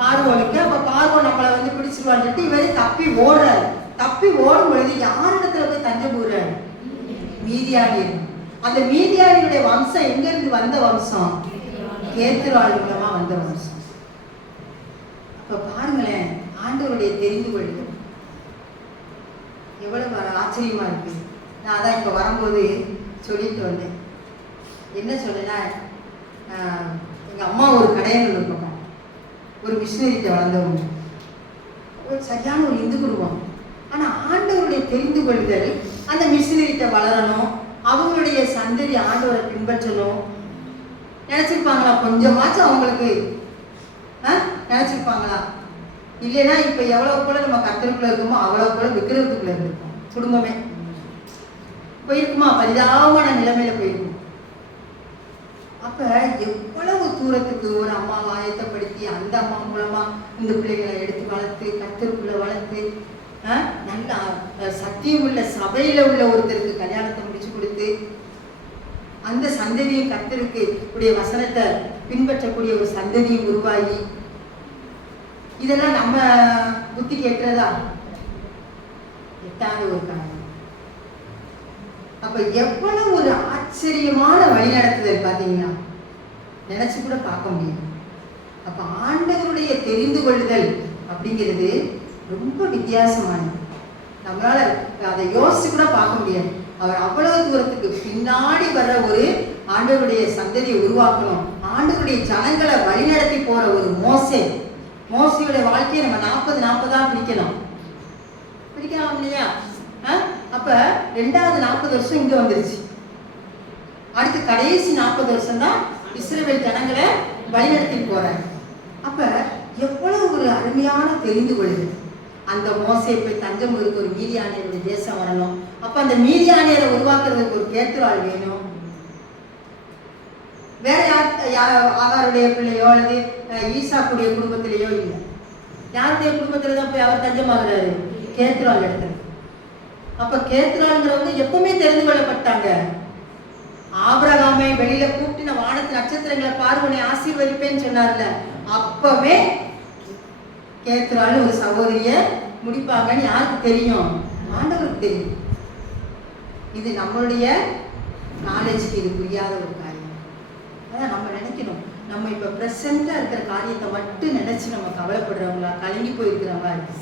பார்வோனுக்கு. அப்ப பார்வோன் நம்மளை வந்து பிடிச்சிருவான்னு சொல்லிட்டு இவர் தப்பி ஓடுறாரு. தப்பி ஓடும் பொழுது யாரிடத்துல போய் தஞ்சம் போடுறாரு? மீதியானியர். அந்த மீதியானியுடைய வம்சம் எங்க இருந்து வந்த வம்சம்? கேத்துராள் மூலமா வந்த வம்சம். அப்ப பாருங்களேன், ஆண்டவருடைய தெரிந்து கொள்ளுதல் எவ்வளவு ஆச்சரியமா இருக்கு. நான் அதான் இப்ப வரும்போது சொல்லிட்டு வந்தேன். என்ன சொன்னேன்னா, எங்க அம்மா ஒரு கடையன் இருப்பாங்க, ஒரு மிஷினரிட்ட வளர்ந்தவங்க, ஒரு சரியான ஒரு இந்து குடும்பம். ஆனா ஆண்டவருடைய தெரிந்து கொள்ளுதல் அந்த மிஷினரிட்ட வளரணும், அவங்களுடைய சந்ததி ஆண்டவரை பின்பற்றணும் நினைச்சிருப்பாங்களா? கொஞ்சமாச்சும் அவங்களுக்கு நினைச்சிருப்பாங்களா? இல்லைன்னா இப்ப எவ்வளவு கூட நம்ம கர்த்தருக்குள்ள இருக்கோமோ அவ்வளவு கூட விக்கிரகத்துக்குள்ள இருந்திருக்கோம். குடும்பமே போயிருக்குமா? பரிதாபமான நிலைமையில போயிருக்கும். அப்ப எவ்வளவு தூரத்துக்கு ஒரு அம்மாவை ஆயத்தப்படுத்தி அந்த அம்மா மூலமா இந்த பிள்ளைகளை எடுத்து வளர்த்து கர்த்தருக்குள்ள வளர்த்து நல்ல சத்தியம் உள்ள சபையில உள்ள ஒருத்தருக்கு கல்யாணத்தை முடிச்சு கொடுத்து அந்த சந்ததியை கர்த்தருக்கு உடைய வசனத்தை பின்பற்றக்கூடிய ஒரு சந்ததியை உருவாகி, இதெல்லாம் நம்ம புத்திக்கு எட்டுறதா? எட்டாத ஒரு காரணம். அப்ப எவ்வளவு ஒரு ஆச்சரியமான வழிநடத்துதல் பாத்தீங்கன்னா, நினைச்சு கூட பார்க்க முடியும். அப்ப ஆண்டவருடைய தெரிந்து கொள்ளுதல் அப்படிங்கிறது ரொம்ப வித்தியாசமானது. நம்மளால அதை யோசிச்சு கூட பார்க்க முடியாது. அவர் அவ்வளவு தூரத்துக்கு பின்னாடி வர்ற ஒரு ஆண்டவருடைய சந்ததியை உருவாக்கணும், ஆண்டவருடைய ஜனங்களை வழிநடத்தி போற ஒரு மோசையோட வாழ்க்கையை நம்ம 40 பிடிக்கலாம் இல்லையா? அப்ப 2வது 40 வருஷம் இங்க வந்துருச்சு. அடுத்து கடைசி 40 வருஷம் தான் இஸ்ரவேல் ஜனங்களை வழிநடத்தி போறாங்க. அப்ப எவ்வளவு ஒரு அருமையான தெரிந்து கொள்ளுது. அந்த மோசே போய் தஞ்சம் இருக்க ஒரு மீதியானியருடைய தேசம் வரணும். அப்ப அந்த மீதியானியரை உருவாக்குறதுக்கு ஒரு கேத்துராள் வேணும். வேற ஆகாருடைய பிள்ளையோ அல்லது ஈசாக்குடைய குடும்பத்திலேயோ இல்லை. யாருடைய குடும்பத்துல தான் போய் அவர் தஞ்சமாகிறாரு? கேத்துராள் இடத்துல. அப்ப கேத்துராள்ங்கிறவங்க எப்பவுமே தெரிந்து கொள்ளப்பட்டாங்க. ஆபிரகாமை வெளியில கூப்பிட்டு நான் வானத்து நட்சத்திரங்களை பார்வனை ஆசீர்வதிப்பேன்னு சொன்னார்ல, அப்பவே கேத்துராள் ஒரு சகோதரிய முடிப்பாங்கன்னு யாருக்கு தெரியும்? ஆண்டவருக்கு தெரியும். இது நம்மளுடைய நாலேஜ்க்கு இது புரியாத ஒரு காரியம். அதான் நம்ம நினைக்கணும், நம்ம இப்ப பிரசண்டா இருக்கிற காரியத்தை மட்டும் நினைச்சு நம்ம கவலைப்படுறவங்களா, கலங்கி போயிருக்கிறவங்களா இருக்கு.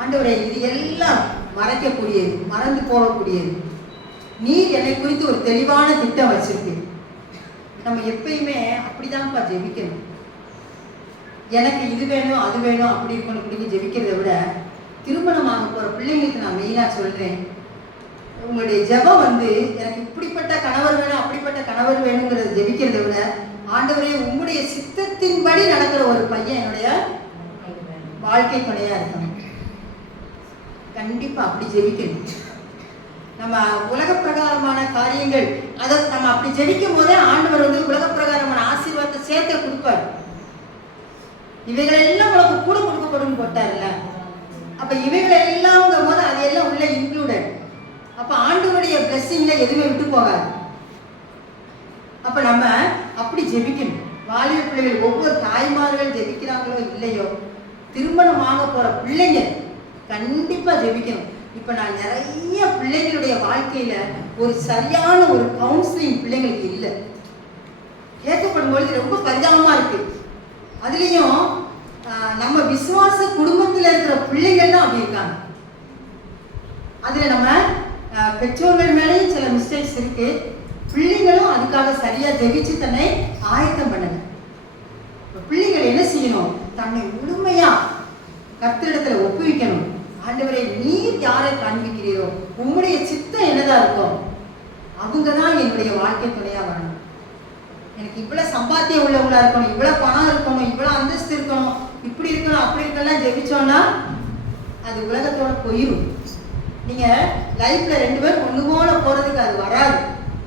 ஆண்டவரே, இது எல்லாம் மறைக்கக்கூடியது, மறந்து போகக்கூடியது. நீர் என்னை குறித்து ஒரு தெளிவான திட்டம் வச்சிருக்கு. நம்ம எப்பயுமே அப்படிதான்ப்பா ஜெபிக்கணும். எனக்கு இது வேணும் அது வேணும் அப்படி இருக்கணும் அப்படின்னு ஜெபிக்கிறத விட, திருமணமாக போற பிள்ளைங்களுக்கு நான் மெயினா சொல்றேன், உங்களுடைய ஜெபம் வந்து எனக்கு இப்படிப்பட்ட கணவர் வேணும் அப்படிப்பட்ட கணவர் வேணுங்கிறத ஜெபிக்கிறத விட, ஆண்டவரே உங்களுடைய சித்தத்தின்படி நடக்கிற ஒரு பையன் என்னுடைய வாழ்க்கை துணையா இருக்கணும். கண்டிப்பா அப்படி ஜெபிக்கணும். நம்ம உலக பிரகாரமான காரியங்கள் அதை நம்ம அப்படி ஜெபிக்கும் போதே ஆண்டவர் வந்து உலக பிரகாரமான ஆசீர்வாதத்தை சேர்த்து கொடுப்பார். இவைகள் எல்லாம் உனக்கு கூட கொடுக்கப்படும் போட்டார்ல, அப்ப இவைகள் எல்லாம்ங்கும் போது அதையெல்லாம் உள்ள இன்க்ளூடட். அப்ப ஆண்டவருடைய பிளெஸிங்ல எதுவுமே விட்டு போகாது. அப்ப நம்ம அப்படி ஜெபிக்கணும். வாலிப பிள்ளைகள் ஒவ்வொரு தாய்மார்கள் ஜெபிக்கிறாங்களோ இல்லையோ, திருமணமாக போற பிள்ளைங்க கண்டிப்பா ஜெபிக்கணும். இப்ப நான் நிறைய பிள்ளைங்களுடைய வாழ்க்கையில ஒரு சரியான ஒரு கவுன்சிலிங் பிள்ளைங்களுக்கு இல்லை. கேட்கப்படும் பொழுது ரொம்ப பரிதாபமா இருக்கு. அதுலயும் நம்ம விசுவாச குடும்பத்தில் இருக்கிற பிள்ளைகள் தான் அப்படி இருக்காங்க. அதுல நம்ம பெற்றோர்கள் மேலேயும் சில மிஸ்டேக்ஸ் இருக்கு, பிள்ளைங்களும் அதுக்காக சரியா ஜெபிச்சு தன்னை ஆயத்தம் பண்ணல. பிள்ளைகள் என்ன செய்யணும்? தன்னை முழுமையா கர்த்தரிடத்துல ஒப்புவிக்கணும். ஆண்டவரே, நீர் யாரை காண்பிக்கிறீரோ, உம்முடைய சித்தம் என்னதா இருக்கும், அவங்கதான் என்னுடைய வாழ்க்கை துணையா வரணும். எனக்கு இவ்வளவு சம்பாத்தியம் உள்ளவங்களா இருக்கணும், இவ்வளவு பணம் இருக்கணும், இவ்வளவு அந்தஸ்து இருக்கணும், இப்படி இருக்கணும், அப்படி இருக்கலாம் ஜெபிச்சோம்னா அது உலகத்தோட போயிடும். நீங்க லைஃப்ல 2 பேரும் ஒண்ணு போல போறதுக்கு அது வராது,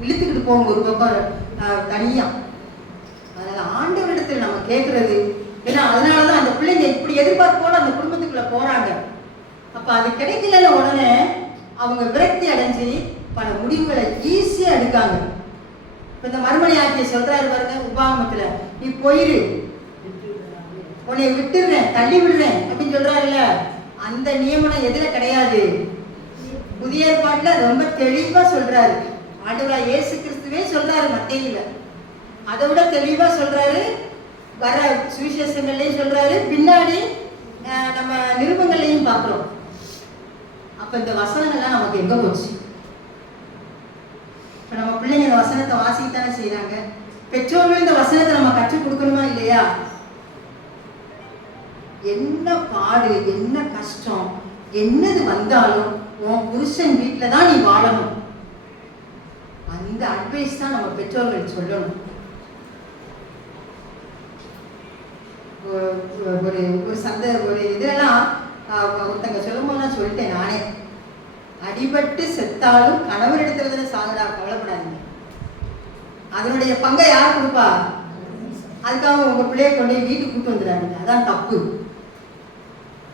இழுத்துக்கிட்டு போகும் ஒரு பக்கம் தனியா. அதனால ஆண்டவரிடத்தில் நம்ம கேட்கறது, ஏன்னா அதனாலதான் அந்த பிள்ளைங்க இப்படி எதிர்பார்ப்போட அந்த குடும்பத்துக்குள்ள போறாங்க. அப்ப அது கிடைக்கலன்னு உடனே அவங்க விரக்தி அடைஞ்சு பல முடிவுகளை ஈஸியா எடுக்காங்க. இப்ப இந்த மறுமணி ஆட்சியை சொல்றாரு பாருங்க உபாகமத்துல, நீ போயிரு, உன்னை விட்டுடுறேன், தள்ளி விடுறேன் அப்படின்னு சொல்றாருல்ல. அந்த நியமனம் எதுல கிடையாது? புதிய ஏற்பாட்டுல ரொம்ப தெளிவா சொல்றாரு. ஆண்டவராய் இயேசு கிறிஸ்துவே சொல்றாரு மத்தேயுல, அதை விட தெளிவா சொல்றாரு. வர சுவிசேஷங்கள்லையும் சொல்றாரு, பின்னாடி நம்ம நிருபங்கள்லையும் பார்க்கிறோம். அப்ப இந்த வசனங்கள்லாம் நமக்கு எங்க போச்சு? இப்ப நம்ம பிள்ளைங்க இந்த வசனத்தை வாசிக்கத்தானே செய்யறாங்க. பெற்றோர்கள் இந்த வசனத்தை நம்ம கற்றுக் கொடுக்கணுமா இல்லையா? என்ன பாடு, என்ன கஷ்டம், என்னது வந்தாலும் உன் புருஷன் வீட்டுல தான் நீ வாழணும். அந்த அட்வைஸ் தான் நம்ம பெற்றோர்கள் சொல்லணும். ஒரு இதெல்லாம் ஒருத்தங்க சொல்லும் போது நான் சொல்லிட்டேன் நானே, அடிபட்டு செத்தாலும் கணவர் இடத்துல சாகுறா, கவலைப்படாதீங்க. அதனுடைய பங்கை யார் கொடுப்பா? அதுக்காக உங்க பிள்ளைய கொண்டு வீட்டுக்கு கூட்டு வந்துடாதீங்க, அதான் தப்பு.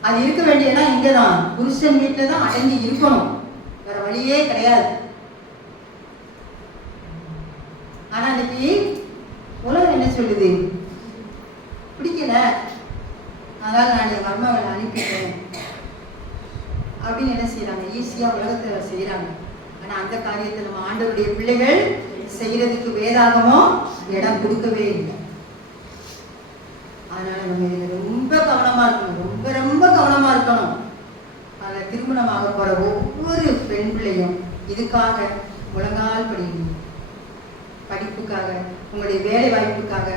அது இருக்க வேண்டியனா இங்கதான், புருஷன் வீட்டுல தான் அடங்கி இருக்கணும், வேற வழியே கிடையாது. ஆனா இன்னைக்கு உலகம் என்ன சொல்லுது? பிடிக்கல, அதனால நான் என் மருமகளை அனுப்பிட்டேன் அப்படின்னு என்ன செய்யறாங்க? ஈஸியா உலகத்தை செய்யறாங்க. ஆனா அந்த காரியத்தை நம்ம ஆண்டவருடைய பிள்ளைகள் செய்யறதுக்கு வேதாகமும் இடம் கொடுக்கவே இல்லை. அதனால நம்ம இதுல ரொம்ப கவனமா இருக்கணும், ரொம்ப ரொம்ப கவனமா இருக்கணும். அதில் திருமணமாக போற ஒவ்வொரு பெண் பிள்ளையும் இதுக்காக முழங்கால் படிக்கணும். படிப்புக்காக, உங்களுடைய வேலை வாய்ப்புக்காக,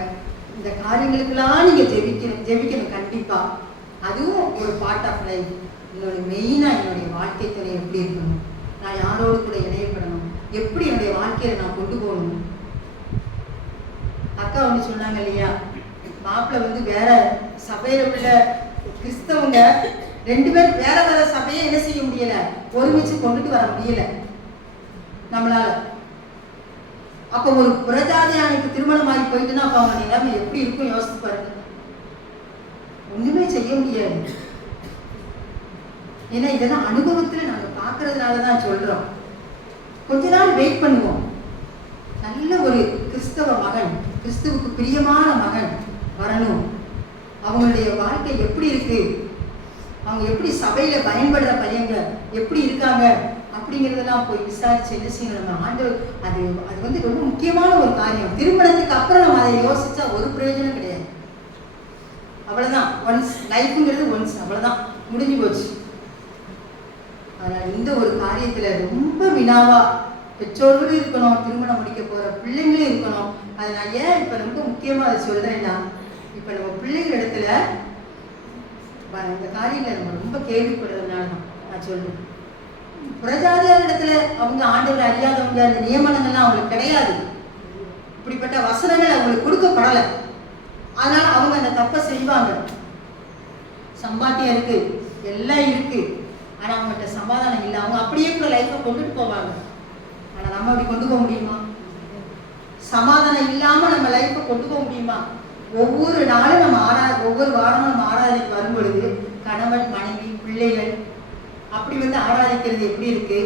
இந்த காரியங்களுக்கெல்லாம் நீங்க ஜெபிக்கணும் கண்டிப்பா. அதுவும் ஒரு பார்ட் ஆஃப் லைஃப். இன்னொரு மெயினா என்னுடைய வாழ்க்கை துணை எப்படி இருக்கணும், நான் யாரோடு கூட இணையப்படணும், எப்படி என்னுடைய வாழ்க்கையில நான் கொண்டு போகணும். அக்கா ஒன்று சொன்னாங்க இல்லையா, மாப்பிள்ளை வேற சபையில உள்ள கிறிஸ்தவங்க 2 பேர் வேற வேற சபையை என்ன செய்ய முடியல, ஒருமிச்சு கொண்டுட்டு வர முடியல நம்மளால. அப்ப ஒரு புறஜாதியானுக்கு திருமணம் ஆகி போயிட்டுன்னா அப்ப அவங்க நிலைமை எப்படி இருக்கும் யோசித்து பாருங்க. ஒண்ணுமே செய்ய முடியாது. ஏன்னா இதெல்லாம் அனுபவத்துல நாங்க பாக்குறதுனாலதான் சொல்றோம். கொஞ்ச நாள் வெயிட் பண்ணுவோம். நல்ல ஒரு கிறிஸ்தவ மகன், கிறிஸ்துவுக்கு பிரியமான மகன் வரணும். அவங்களுடைய வாழ்க்கை எப்படி இருக்கு, அவங்க எப்படி சபையில பயன்படுற பையங்க எப்படி இருக்காங்க அப்படிங்கிறதெல்லாம் போய் விசாரிச்சு என்ன செய்யணும் நம்ம ஆண்டவர். அது ரொம்ப முக்கியமான ஒரு காரியம். திருமணத்துக்கு அப்புறம் நம்ம அதை யோசிச்சா ஒரு பிரயோஜனம் கிடையாது. அவ்வளவுதான், ஒன்ஸ் லைஃப்ங்கிறது ஒன்ஸ், அவ்வளவுதான், முடிஞ்சு போச்சு. அதனால இந்த ஒரு காரியத்துல ரொம்ப வினாவா பெற்றோர்களும் இருக்கணும், திருமணம் முடிக்க போற பிள்ளைங்களும் இருக்கணும். அது நான் ஏன் இப்ப ரொம்ப முக்கியமா அதை சொல்றேன்னா, இப்ப நம்ம பிள்ளைகள் இடத்துல இந்த காரியங்களை நம்ம ரொம்ப கேள்விப்படுறதுனால தான் நான் சொல்றேன். புறஜாதியார் இடத்துல அவங்க ஆண்டவர் அறியாதவங்க, அந்த நியமனங்கள்லாம் அவங்களுக்கு கிடையாது, இப்படிப்பட்ட வசனங்கள் அவங்களுக்கு கொடுக்கப்படலை. அதனால அவங்க அந்த தப்பை செய்வாங்க. சம்பாத்தியம் இருக்கு, எல்லாம் இருக்கு, ஆனா அவங்ககிட்ட சமாதானம் இல்லை. அவங்க அப்படியே கூட லைஃப்பை கொண்டுட்டு போவாங்க. ஆனா நம்ம அப்படி கொண்டு போக முடியுமா? சமாதானம் இல்லாம நம்ம லைஃப்பை கொண்டு போக முடியுமா? ஒவ்வொரு நாளும் நம்ம ஒவ்வொரு வாரமும் நம்ம ஆராதனைக்கு வரும் பொழுது கணவன் மனைவி பிள்ளைகள் அப்படி ஆராதிக்கிறது எப்படி இருக்கு?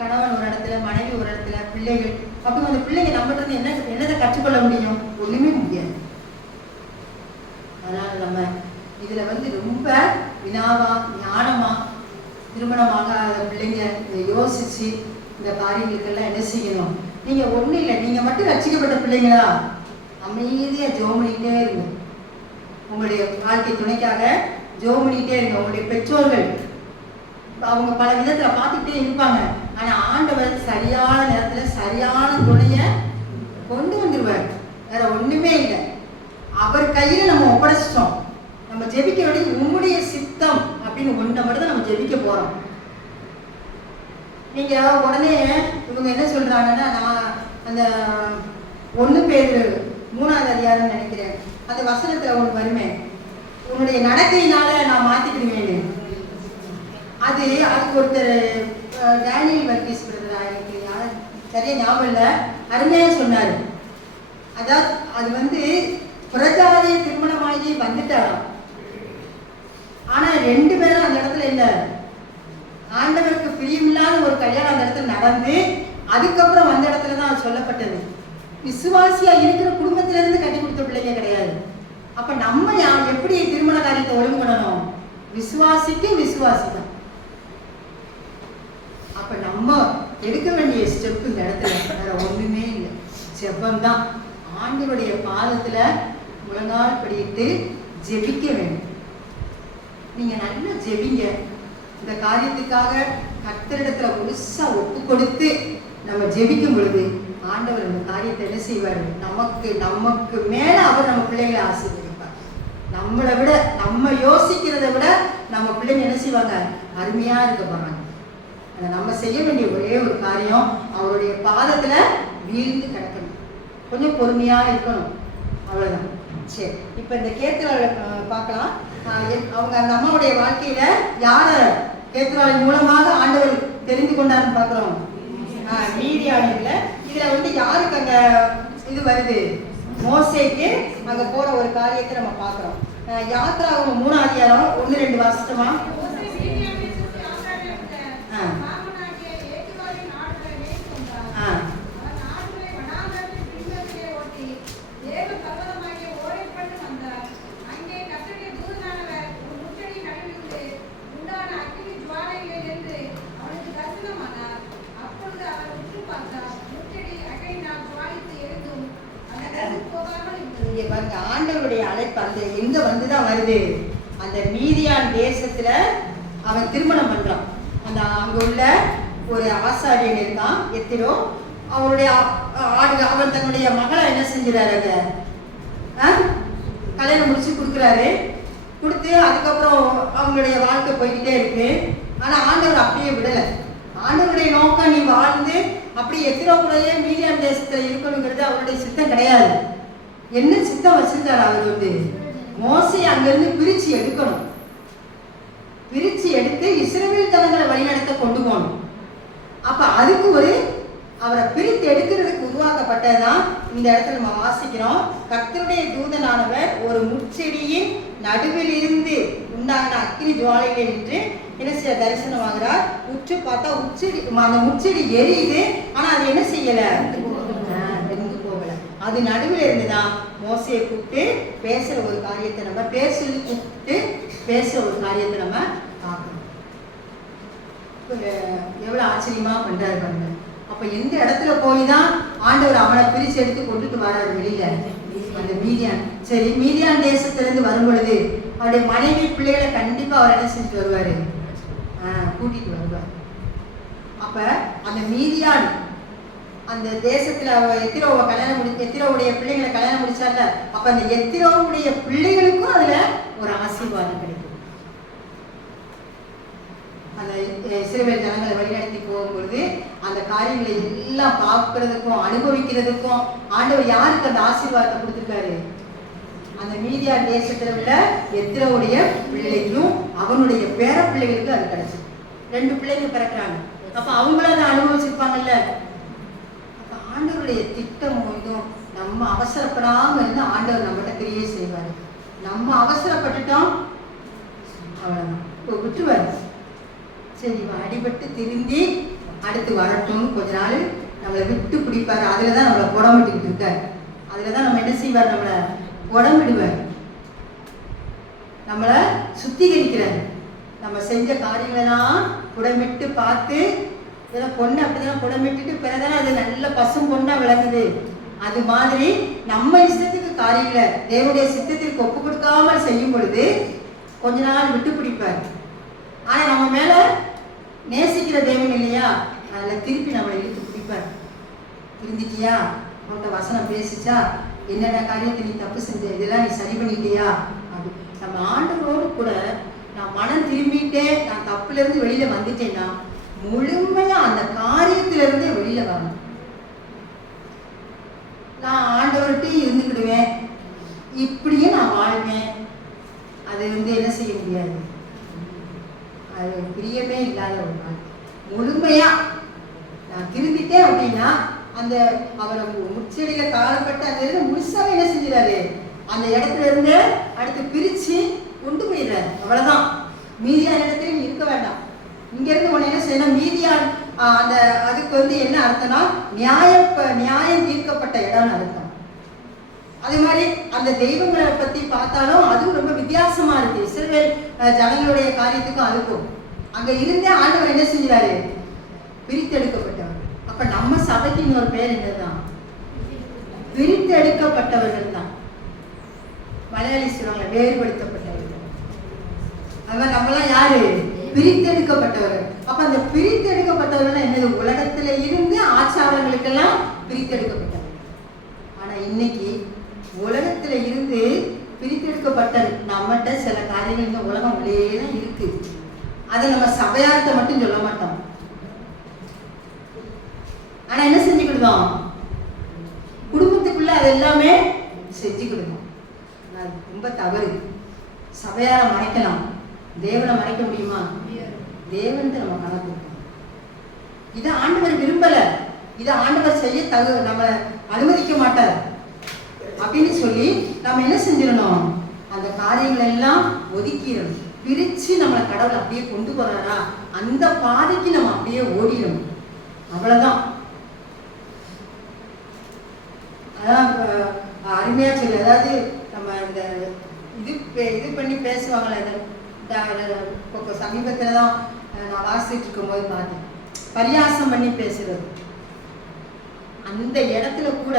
கணவன் ஒரு இடத்துல, மனைவி ஒரு இடத்துல, பிள்ளைகள் அப்படி அந்த பிள்ளைங்க நம்மகிட்ட இருந்து என்னதை கற்றுக்கொள்ள முடியும்? ஒண்ணுமே முடியாது. அதனால நம்ம இதுல ரொம்ப வினாவா ஞானமா திருமணமாக பிள்ளைங்க யோசிச்சு இந்த காரியங்களுக்கெல்லாம் என்ன செய்யணும்? நீங்க ஒண்ணு இல்லை, நீங்க மட்டும் ரட்சிக்கப்பட்ட பிள்ளைங்களா அமைதியா ஜெபம் பண்ணிட்டே இருங்க. உங்களுடைய வாழ்க்கை துணைக்காக ஜெபம் பண்ணிட்டே இருங்க. உங்களுடைய பெற்றோர்கள் அவங்க பல விதத்துல பார்த்துக்கிட்டே இருப்பாங்க. ஆனா ஆண்டவர் சரியான நேரத்துல சரியான துணைய கொண்டு வந்துருவார். வேற ஒண்ணுமே இல்லை. அவர் கையில நம்ம ஒப்படைச்சிட்டோம். நம்ம ஜெபிக்க வேண்டியது உம்முடைய சித்தம் அப்படின்னு ஒன்றை மட்டும் தான் நம்ம ஜெபிக்க போறோம். நீங்க உடனே இவங்க என்ன சொல்றாங்கன்னா, நான் அந்த 1 பேதுரு 3ஆவது அதிகாரம் நினைக்கிறேன், அந்த வசனத்துல ஒன்று வருமே, உன்னுடைய நடக்கையினால நான் மாத்திக்கிடுவேன். அதுக்கு ஒருத்தர் டேனியல் வர்கீஸ் பிரதரா, எனக்கு சரியா ஞாபகம் இல்லை, அருமையா சொன்னாரு. அதாவது அது புரஜாதி திருமணமாகி வந்துட்டாராம். ஆனா 2 பேரும் அந்த இடத்துல இல்லை. ஆண்டவருக்கு பிரியமில்லாத ஒரு கல்யாணம் அந்த இடத்துல நடந்து அதுக்கப்புறம் அந்த இடத்துல தான் சொல்லப்பட்டது. விசுவாசியா இருக்கிற குடும்பத்தில இருந்து கட்டி கொடுத்த பிள்ளைங்க கிடையாது. அப்ப நம்ம எப்படி திருமண காரியத்தை ஒழுங்கு பண்ணணும்? விசுவாசிக்கு விசுவாசிதான். அப்ப நம்ம எடுக்க வேண்டிய ஸ்டெப் இந்த இடத்துல வேற ஒண்ணுமே இல்லை, செப்பம் தான். ஆண்டவருடைய பாதத்துல முழங்கால் படிட்டு ஜெபிக்க வேண்டும். நீங்க நல்லா ஜெபிங்க. இந்த காரியத்துக்காக கர்த்தரிடத்துல முழுசா ஒப்பு கொடுத்து நம்ம ஜெபிக்கும் பொழுது ஆண்டவர் இந்த காரியத்தை என்ன செய்வார்? நமக்கு மேல அவர் நம்ம பிள்ளைகளை ஆசீர்வதிப்பார். நம்மளை விட, நம்ம யோசிக்கிறத விட நம்ம பிள்ளைங்க என்ன செய்வாங்க? அருமையா இருக்க போறாங்க. நம்ம செய்ய வேண்டிய ஒரே ஒரு காரியம், அவருடைய பாதத்துல வீழ்ந்து கிடக்கணும், கொஞ்சம் பொறுமையா இருக்கணும், அவ்வளவுதான். சரி, இப்ப இந்த கேத்துராளை பார்க்கலாம். அவங்க அந்த அம்மாவுடைய வாழ்க்கையில யார கேத்துராளை மூலமாக ஆண்டவர் தெரிந்து கொண்டாருன்னு பார்க்கிறோம். மீதியானில இதுல யாருக்கு அங்க இது வருது? மோசேக்கு அங்க போற ஒரு காரியத்தை நம்ம பார்க்கிறோம். யாத்ராகமம் 3ஆம் அதிகாரம் 1-2 வாசிச்சோமா? ஆண்டவருடைய அழைப்பு அந்த எங்க வந்துதான் வருது? அந்த மீதியான் தேசத்துல அவன் திருமணம் பண்றான். அந்த அங்க உள்ள ஒரு ஆசாரியன் இருக்கான், எத்திரோ. அவருடைய அவன் தன்னுடைய மகளை என்ன செஞ்சுறாரு? கல்யாணம் முடிச்சு கொடுக்குறாரு. கொடுத்து அதுக்கப்புறம் அவங்களுடைய வாழ்க்கை போய்கிட்டே இருக்கு. ஆனா ஆண்டவர் அப்படியே விடலை. ஆண்டவருடைய நோக்கம் நீ வாழ்ந்து அப்படி எத்திரோ கூடயே மீதியான் தேசத்துல இருக்கணுங்கிறது அவருடைய சித்தம் கிடையாது. என்ன சித்தம் வச்சிருக்காரு? அவர் மோசையை அங்கிருந்து பிரிச்சு எடுக்கணும். பிரிச்சு எடுத்து இஸ்ரவேல் ஜனங்களை வழிநடத்த கொண்டு போகணும். அப்ப அதுக்கு அவரை பிரித்து எடுக்கிறதுக்கு உருவாக்கப்பட்டதுதான் இந்த இடத்துல நம்ம வாசிக்கிறோம். கர்த்தருடைய தூதனானவர் ஒரு முட்செடியின் நடுவில் இருந்து உண்டான அக்கினி ஜுவாலையில நின்று என்ன செய்ய தரிசனமாகிறார். உற்று பார்த்தா அந்த முட்செடி எரியுது. ஆனா அது என்ன செய்யல? வெந்து போகல. அது நடுவில் இருந்துதான் மோசையை கூப்பிட்டு பேசுற ஒரு காரியத்தை நம்ம பேசுற ஒரு காரியத்தை நம்ம பார்க்கணும். எவ்வளவு ஆச்சரியமா பண்றாரு பாருங்க. அப்ப எந்த இடத்துல போய் தான் ஆண்டவர் அவனை பிரிச்சு எடுத்து கொண்டுட்டு வர்றாரு வெளியில? அந்த மீதியான். சரி, மீதியான் தேசத்திலிருந்து வரும் பொழுது அவருடைய மனைவி பிள்ளைகளை கண்டிப்பா அவர் என்ன செஞ்சுட்டு வருவாரு? கூட்டிட்டு வருவார். அப்ப அந்த மீதியான் அந்த தேசத்துல எத்திரோவை எத்திரோவுடைய பிள்ளைகளை கல்யாணம் முடிச்சார்ல, அப்ப அந்த எத்திரோவுடைய பிள்ளைகளுக்கும் அதுல ஒரு ஆசீர்வாதம் கிடைக்கும். அந்த இஸ்ரவேல் ஜனங்களை வழிநடத்தி போகும்பொழுது அந்த காரியங்களை எல்லாம் பார்க்கறதுக்கும் அனுபவிக்கிறதுக்கும் ஆண்டவர் யாருக்கு அந்த ஆசீர்வாதத்தை கொடுத்துருக்காரு? அந்த மீதியான் தேசத்துல உள்ள எத்திரோவுடைய பிள்ளைக்கும் அவனுடைய பேர பிள்ளைகளுக்கு அது கிடைச்சது. 2 பிள்ளைங்க பிறக்கிறாங்க. அப்ப அவங்களும் அதை அனுபவிச்சிருப்பாங்கல்ல. ஆண்டவருடைய திட்டமும் இதுவும் நம்ம அவசரப்படாம இருந்து ஆண்டவர் நம்மகிட்ட கிரியை செய்வாரு. நம்ம அவசரப்பட்டுட்டோம், அவ்வளவுதான், விட்டுருவாரு. சரி, அடிபட்டு திரும்பி அடுத்து வரட்டும், கொஞ்ச நாள் நம்மளை விட்டு பிடிப்பாரு. அதுலதான் நம்மளை புடமிட்டுக்கிட்டு இருக்காரு. அதுலதான் நம்ம என்ன செய்வார்? நம்மளை புடமிடுவார், நம்மளை சுத்திகரிக்கிறார். நம்ம செஞ்ச காரியங்களெல்லாம் புடமிட்டு பார்த்து, இதெல்லாம் பொண்ணு அப்படிதான் புடமிட்டுட்டு பிறதானே அது நல்ல பசும் பொண்ணா விளங்குது. அது மாதிரி நம்ம இஷ்டத்துக்கு காரியங்களை தேவனுடைய சித்தத்திற்கு ஒப்பு கொடுக்காமல் செய்யும் பொழுது கொஞ்ச நாள் விட்டு பிடிப்பார். ஆனா நம்ம மேல நேசிக்கிற தேவன் இல்லையா, அதில் திருப்பி நம்மளை இழுத்து பிடிப்பார். திருந்திட்டியா, உன்கிட்ட வசனம் பேசிச்சா, என்னென்ன காரியத்தை நீ தப்பு செஞ்ச, இதெல்லாம் நீ சரி பண்ணிட்டியா அப்படி. நம்ம ஆண்டவரோடு கூட நான் மனம் திரும்பிட்டேன், நான் தப்புலேருந்து வெளியில் வந்துட்டேன்னா முழுமையாக அந்த காரியத்திலேருந்து வெளியில் வரணும். நான் ஆண்டவர்கிட்டையும் இருந்துக்கிடுவேன், இப்படியே நான் வாழ்வேன், அது என்ன செய்ய முடியாது. அது பிரியமே இல்லாத ஒரு நாள். முழுமையா நான் திரும்பிட்டேன் அப்படின்னா அந்த அவரை முச்செடியில காலப்பட்டு அந்த இடத்துல முழுசாக என்ன செஞ்சிடாரு, அந்த இடத்துல இருந்து அடுத்து பிரிச்சு கொண்டு போயிடுறாரு. அவ்வளவுதான். மீதியான இடத்துல இருக்க வேண்டாம். இங்க இருந்து உன்னை என்ன செய்யணும், மீதியான அந்த அதுக்கு என்ன அர்த்தம்னா நியாயம் தீர்க்கப்பட்ட இடம்னு அர்த்தம். அதே மாதிரி அந்த தெய்வங்களை பத்தி பார்த்தாலும் அதுவும் ரொம்ப வித்தியாசமா இருக்கு. இஸ்ரவேல் ஜனங்களுடைய காரியத்துக்கும் அதுக்கும் அங்க இருந்தே ஆண்டவர் என்ன செஞ்சாரு, பிரித்தெடுக்கப்பட்டவர். அப்ப நம்ம சபைக்கு இன்னொரு பேர் என்னதான், பிரித்தெடுக்கப்பட்டவர்கள் தான். மலையாளி சொல்லுவாங்க வேறுபடுத்தப்பட்டவர்கள். அது நம்மளாம் யாரு, பிரித்தெடுக்கப்பட்டவர்கள். அப்ப அந்த பிரித்தெடுக்கப்பட்டவர்கள் என்னது, உலகத்துல இருந்து ஆச்சாரங்களுக்கெல்லாம் பிரித்தெடுக்கப்பட்டவர்கள். ஆனா இன்னைக்கு உலகத்துல இருந்து பிரித்தெடுக்கப்பட்ட நம்மகிட்ட சில காரியங்கள் இந்த உலகம் உள்ளே தான் இருக்கு. அதை நம்ம சபையார்த்த மட்டும் சொல்ல மாட்டோம். ஆனா என்ன செஞ்சுக்கிடுதோம், குடும்பத்துக்குள்ள அது எல்லாமே செஞ்சுக்கிடுதோம். ரொம்ப தவறு. சபையார மறைக்கலாம், தேவனை மறைக்க முடியுமா? தேவன் நம்ம கணக்கு. இதை ஆண்டவர் விரும்பல, இதை ஆண்டவர் செய்ய நம்ம அனுமதிக்க மாட்டார் அப்படின்னு சொல்லி நம்ம என்ன செஞ்சிடணும், அந்த காரியங்கள் எல்லாம் ஒதுக்கிடணும். பிரிச்சு நம்மளை கடவுள் அப்படியே கொண்டு போறாரா, அந்த பாதைக்கு நம்ம அப்படியே ஓடிடணும். அவ்வளவுதான். அதான் அருமையா சொல்லி, அதாவது நம்ம இந்த இது பண்ணி பேசுவாங்களே, சமீபத்துல தான் நான் வாசிச்சுட்டு இருக்கும்போது பார்த்தேன், பரியாசம் பண்ணி பேசுறது. அந்த இடத்துல கூட,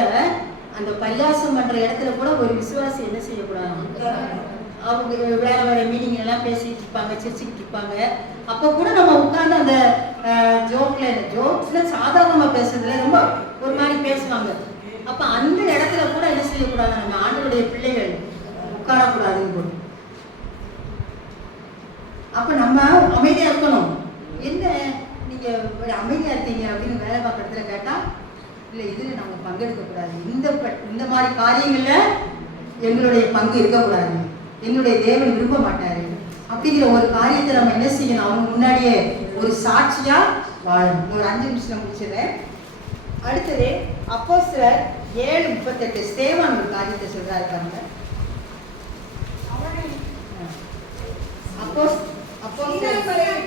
அந்த பரியாசம் பண்ற இடத்துல கூட ஒரு விசுவாசி என்ன செய்யக்கூடாது, அவங்க வேற வேற மீனிங் எல்லாம் பேசிட்டு இருப்பாங்க, சிரிச்சுக்கிட்டு இருப்பாங்க. அப்போ கூட நம்ம உட்கார்ந்து அந்த ஜோக்ஸ்ல சாதாரணமா பேசுறதுல ரொம்ப ஒரு மாதிரி பேசுவாங்க. அப்ப அந்த இடத்துல கூட என்ன செய்யக்கூடாது, நம்ம ஆண்டவருடைய பிள்ளைகள் உட்காரக்கூடாதுன்னு போட்டு. அப்ப நம்ம அமைதியா இருக்கணும். என்ன நீங்க அமைதியா இருக்கீங்க அப்படின்னு வேலை பார்க்குற இடத்துல கேட்டா, இல்லை இதுல நாங்கள் பங்கெடுக்க கூடாது, இந்த மாதிரி காரியங்கள்ல எங்களுடைய பங்கு இருக்கக்கூடாது, என்னுடைய தேவன் விரும்ப மாட்டாரு அப்படிங்கிற ஒரு காரியத்தை நம்ம என்ன செய்யணும், அவங்க முன்னாடியே ஒரு சாட்சியா வாழணும். ஒரு 5 நிமிஷம் முடிச்சிடுறேன். அடுத்தது அப்போஸ்தலர் 7:38 ஸ்தேவான் ஒரு காரியத்தை சொல்றாரு பாருங்க.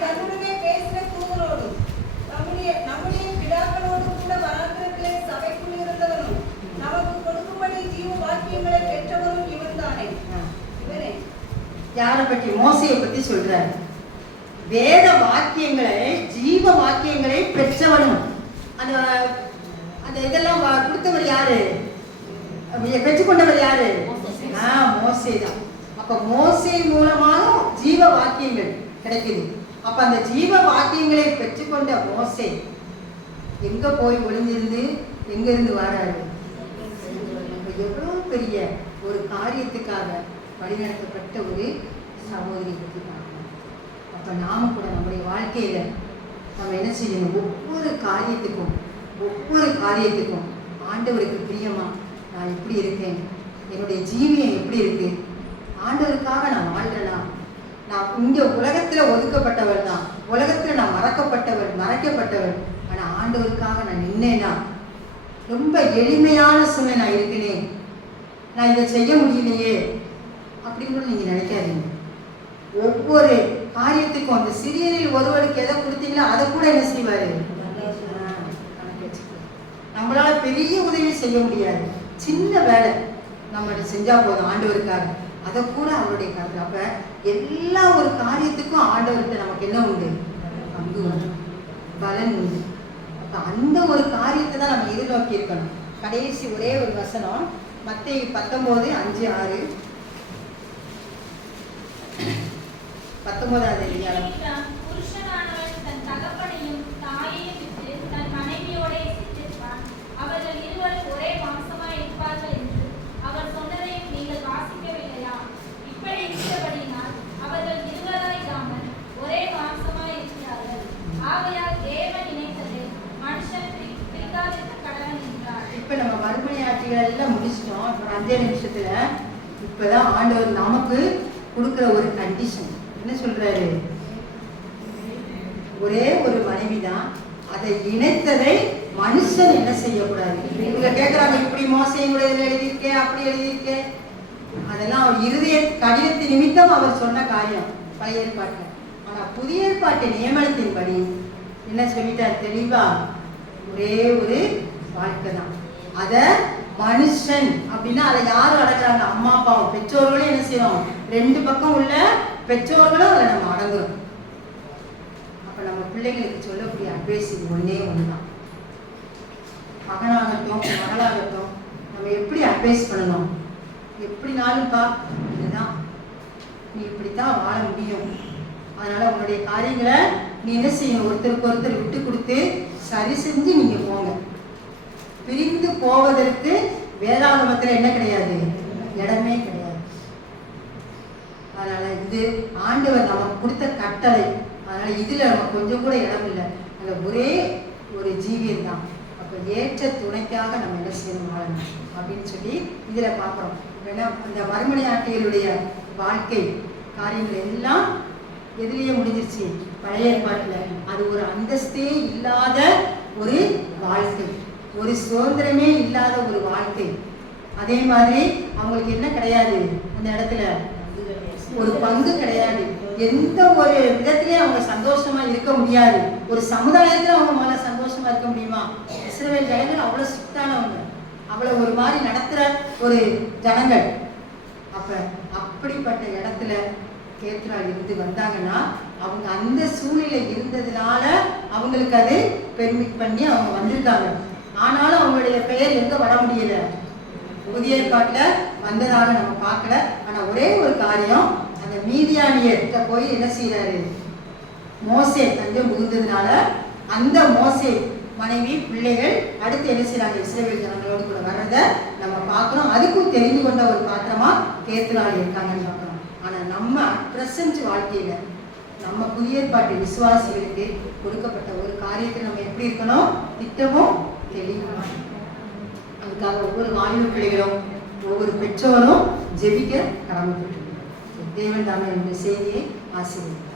தன்னுடனே பேசின தூதரோடு நம்முடைய பிதாக்களோடு கூட வனாந்திரத்திலே சபைக்குள் இருந்தவனும் நமக்கு கொடுக்கும்படி ஜீவ வாக்கியங்களை பெற்றவனும் இவன்தானே. இவனே யாரை பற்றி, மோசையை பத்தி சொல்றாரு. வேத வாக்கியங்களை, ஜீவ வாக்கியங்களை பெற்றவனும். அந்த அந்த இதெல்லாம் கொடுத்தவர் யாரு, பெற்றுக்கொண்டவர் யாரு, மோசே தான். அப்ப மோசே மூலமாக ஜீவ வாக்கியங்கள் கிடைக்குது. அப்ப அந்த ஜீவ வாக்கியங்களை பெற்றுக்கொண்ட மோசே எங்க போய் ஒளிஞ்சிருந்து எங்க இருந்து வராரு, எவ்வளவு பெரிய ஒரு காரியத்துக்காக வழிநடத்தப்பட்ட ஒரு சகோதரி பற்றி பார்க்கணும். அப்ப நாம கூட நம்முடைய வாழ்க்கையில நம்ம என்ன செய்யணும், ஒவ்வொரு காரியத்துக்கும் ஆண்டவருக்கு பிரியமா நான் எப்படி இருக்கேன், என்னுடைய ஜீவியம் எப்படி இருக்கு, ஆண்டவருக்காக நான் வாழ்றேனா, நான் இங்க உலகத்துல ஒதுக்கப்பட்டவர் தான், உலகத்துல நான் மறைக்கப்பட்டவர், ஆனா ஆண்டவருக்காக நான் நின்னேனா, ரொம்ப எளிமையான சூழ்நிலை நான் இருக்கிறேன், நான் இதை செய்ய முடியலையே அப்படின்னு கூட நீங்க நினைக்காதீங்க. ஒவ்வொரு காரியத்துக்கும் அந்த சிறியரில் ஒருவருக்கு எதை கொடுத்தீங்களோ அதை கூட என்ன செய்வாரு, கணக்கு வச்சுக்கலாம். நம்மளால பெரிய உதவி செய்ய முடியாது, சின்ன வேலை நம்ம செஞ்சா போதும் ஆண்டவருக்காக, அதை கூட அவருடைய கருத்து. அப்ப எல்லா ஒரு காரியத்துக்கும் ஆண்டவர்கிட்ட நமக்கு என்ன உண்டு, பங்கு உண்டு, பலன் உண்டு. அப்ப அந்த ஒரு காரியத்தை தான் நம்ம எதிர்நோக்கி இருக்கணும். கடைசி ஒரே ஒரு வசனம், மத்தேயு 19:5-6 19வது அதிகாரம். புருஷனானவன் தன் தகப்பனையும் தாயையும் விட்டு இப்பதான் ஆண்டவர் நமக்கு கொடுக்குற ஒரு கண்டிஷன் என்ன சொல்றாரு? ஒரே ஒரு மனைவி தான், அதை இணைத்ததை மனுஷன் என்ன செய்யக்கூடாது. இவங்க கேட்கறாங்க, இப்படி மோசையும் கூட இதில் எழுதியிருக்கேன், அப்படி எழுதியிருக்கேன். அதெல்லாம் அவர் இருதய கடிதத்தின் நிமித்தம் அவர் சொன்ன காரியம் பழைய ஏற்பாட்டில். ஆனா புதிய ஏற்பாட்டு நியமனத்தின்படி என்ன சொல்லிட்டார் தெளிவா? ஒரே ஒரு வாழ்க்கை தான். அத மனுஷன் அப்படின்னா அதை யாரும் அடங்குறாங்க? அம்மா அப்பாவும் பெற்றோர்களும் என்ன செய்யணும்? ரெண்டு பக்கம் உள்ள பெற்றோர்களும் அதை நம்ம அடங்குறோம். அப்ப நம்ம பிள்ளைங்களுக்கு சொல்லக்கூடிய அட்வைஸ் இது ஒன்னே ஒண்ணுதான். மகனாகட்டும் மகளாகட்டும் நம்ம எப்படி அட்வைஸ் பண்ணணும்? எப்படினாலும்ப்பா இதுதான், நீ இப்படித்தான் வாழ முடியும். அதனால உன்னுடைய காரியங்களை நீ என்ன செய்யணும்? ஒருத்தருக்கு ஒருத்தர் விட்டு கொடுத்து சரி செஞ்சு நீங்க போங்க. பிரிந்து போவதற்கு வேதாகமத்துல என்ன கிடையாது? இடமே கிடையாது. அதனால இது ஆண்டவர் நமக்கு கொடுத்த கட்டளை. அதனால இதுல நம்ம கொஞ்சம் கூட இடம் இல்லை. அந்த ஒரே ஒரு ஜீவியம் தான். அப்ப ஏற்ற துணைக்காக நம்ம என்ன செய்யணும் வாழணும் அப்படின்னு சொல்லி இதுல பாக்குறோம். ஏன்னா அந்த மறுமனை ஆட்சிகளுடைய வாழ்க்கை காரியங்கள் எல்லாம் எதிலேயே முடிஞ்சிருச்சு? பழைய ஏற்பாட்டுல. அது ஒரு அந்தஸ்தே இல்லாத ஒரு வாழ்க்கை, ஒரு சுதந்திரமே இல்லாத ஒரு வாழ்க்கை. அதே மாதிரி அவங்களுக்கு என்ன கிடையாது? அந்த இடத்துல ஒரு பங்கு கிடையாது. எந்த ஒரு விதத்திலையும் அவங்க சந்தோஷமா இருக்க முடியாது. ஒரு சமுதாயத்துல அவங்க மேல சந்தோஷமா இருக்க முடியுமா? இஸ்ரவேல் ஜனங்கள் அவ்வளவு ஸ்ட்ரிக்டானவங்க, அவ்வளவு ஒரு மாதிரி நடத்துற ஒரு ஜனங்கள். அப்ப அப்படிப்பட்ட இடத்துல கேத்ராள் இருந்து வந்தாங்கன்னா அவங்க அந்த சூழ்நிலை இருந்ததுனால அவங்களுக்கு அது பெர்மிட் பண்ணி அவங்க வந்திருக்காங்க. ஆனாலும் அவங்களுடைய பெயர் எங்க வர முடியல? புதிய ஏற்பாட்டுல வந்ததாக நம்ம பார்க்கல. ஆனா ஒரே ஒரு காரியம், அந்த மீதியானியர்கிட்ட போய் என்ன செய்யறாரு? மோசே தஞ்சம் புகுந்ததுனால அந்த மோசே மனைவி பிள்ளைகள் அடுத்து என்ன செய்யறாங்க? இஸ்ரவேல் ஜனங்களோடு கூட வர்றத நம்ம பார்க்கிறோம். அதுக்கும் தெரிந்து கொண்ட ஒரு பாத்திரமா கேத்ராள் இருக்காங்கன்னு பார்க்கிறோம். ஆனா நம்ம பிரசன்ட் வாழ்க்கையில நம்ம புதிய ஏற்பாட்டு விசுவாசிகளுக்கு கொடுக்கப்பட்ட ஒரு காரியத்தை நம்ம எப்படி இருக்கணும்? திட்டமும் தெளிவாக. அதுக்காக ஒவ்வொரு வாலிப பிள்ளைகளும் ஒவ்வொரு பெற்றோரும் ஜெபிக்க கடமைப்பட்டிருக்கிறோம். தேவன் தாமே இந்த செய்தியை ஆசீர்வதிப்பார்.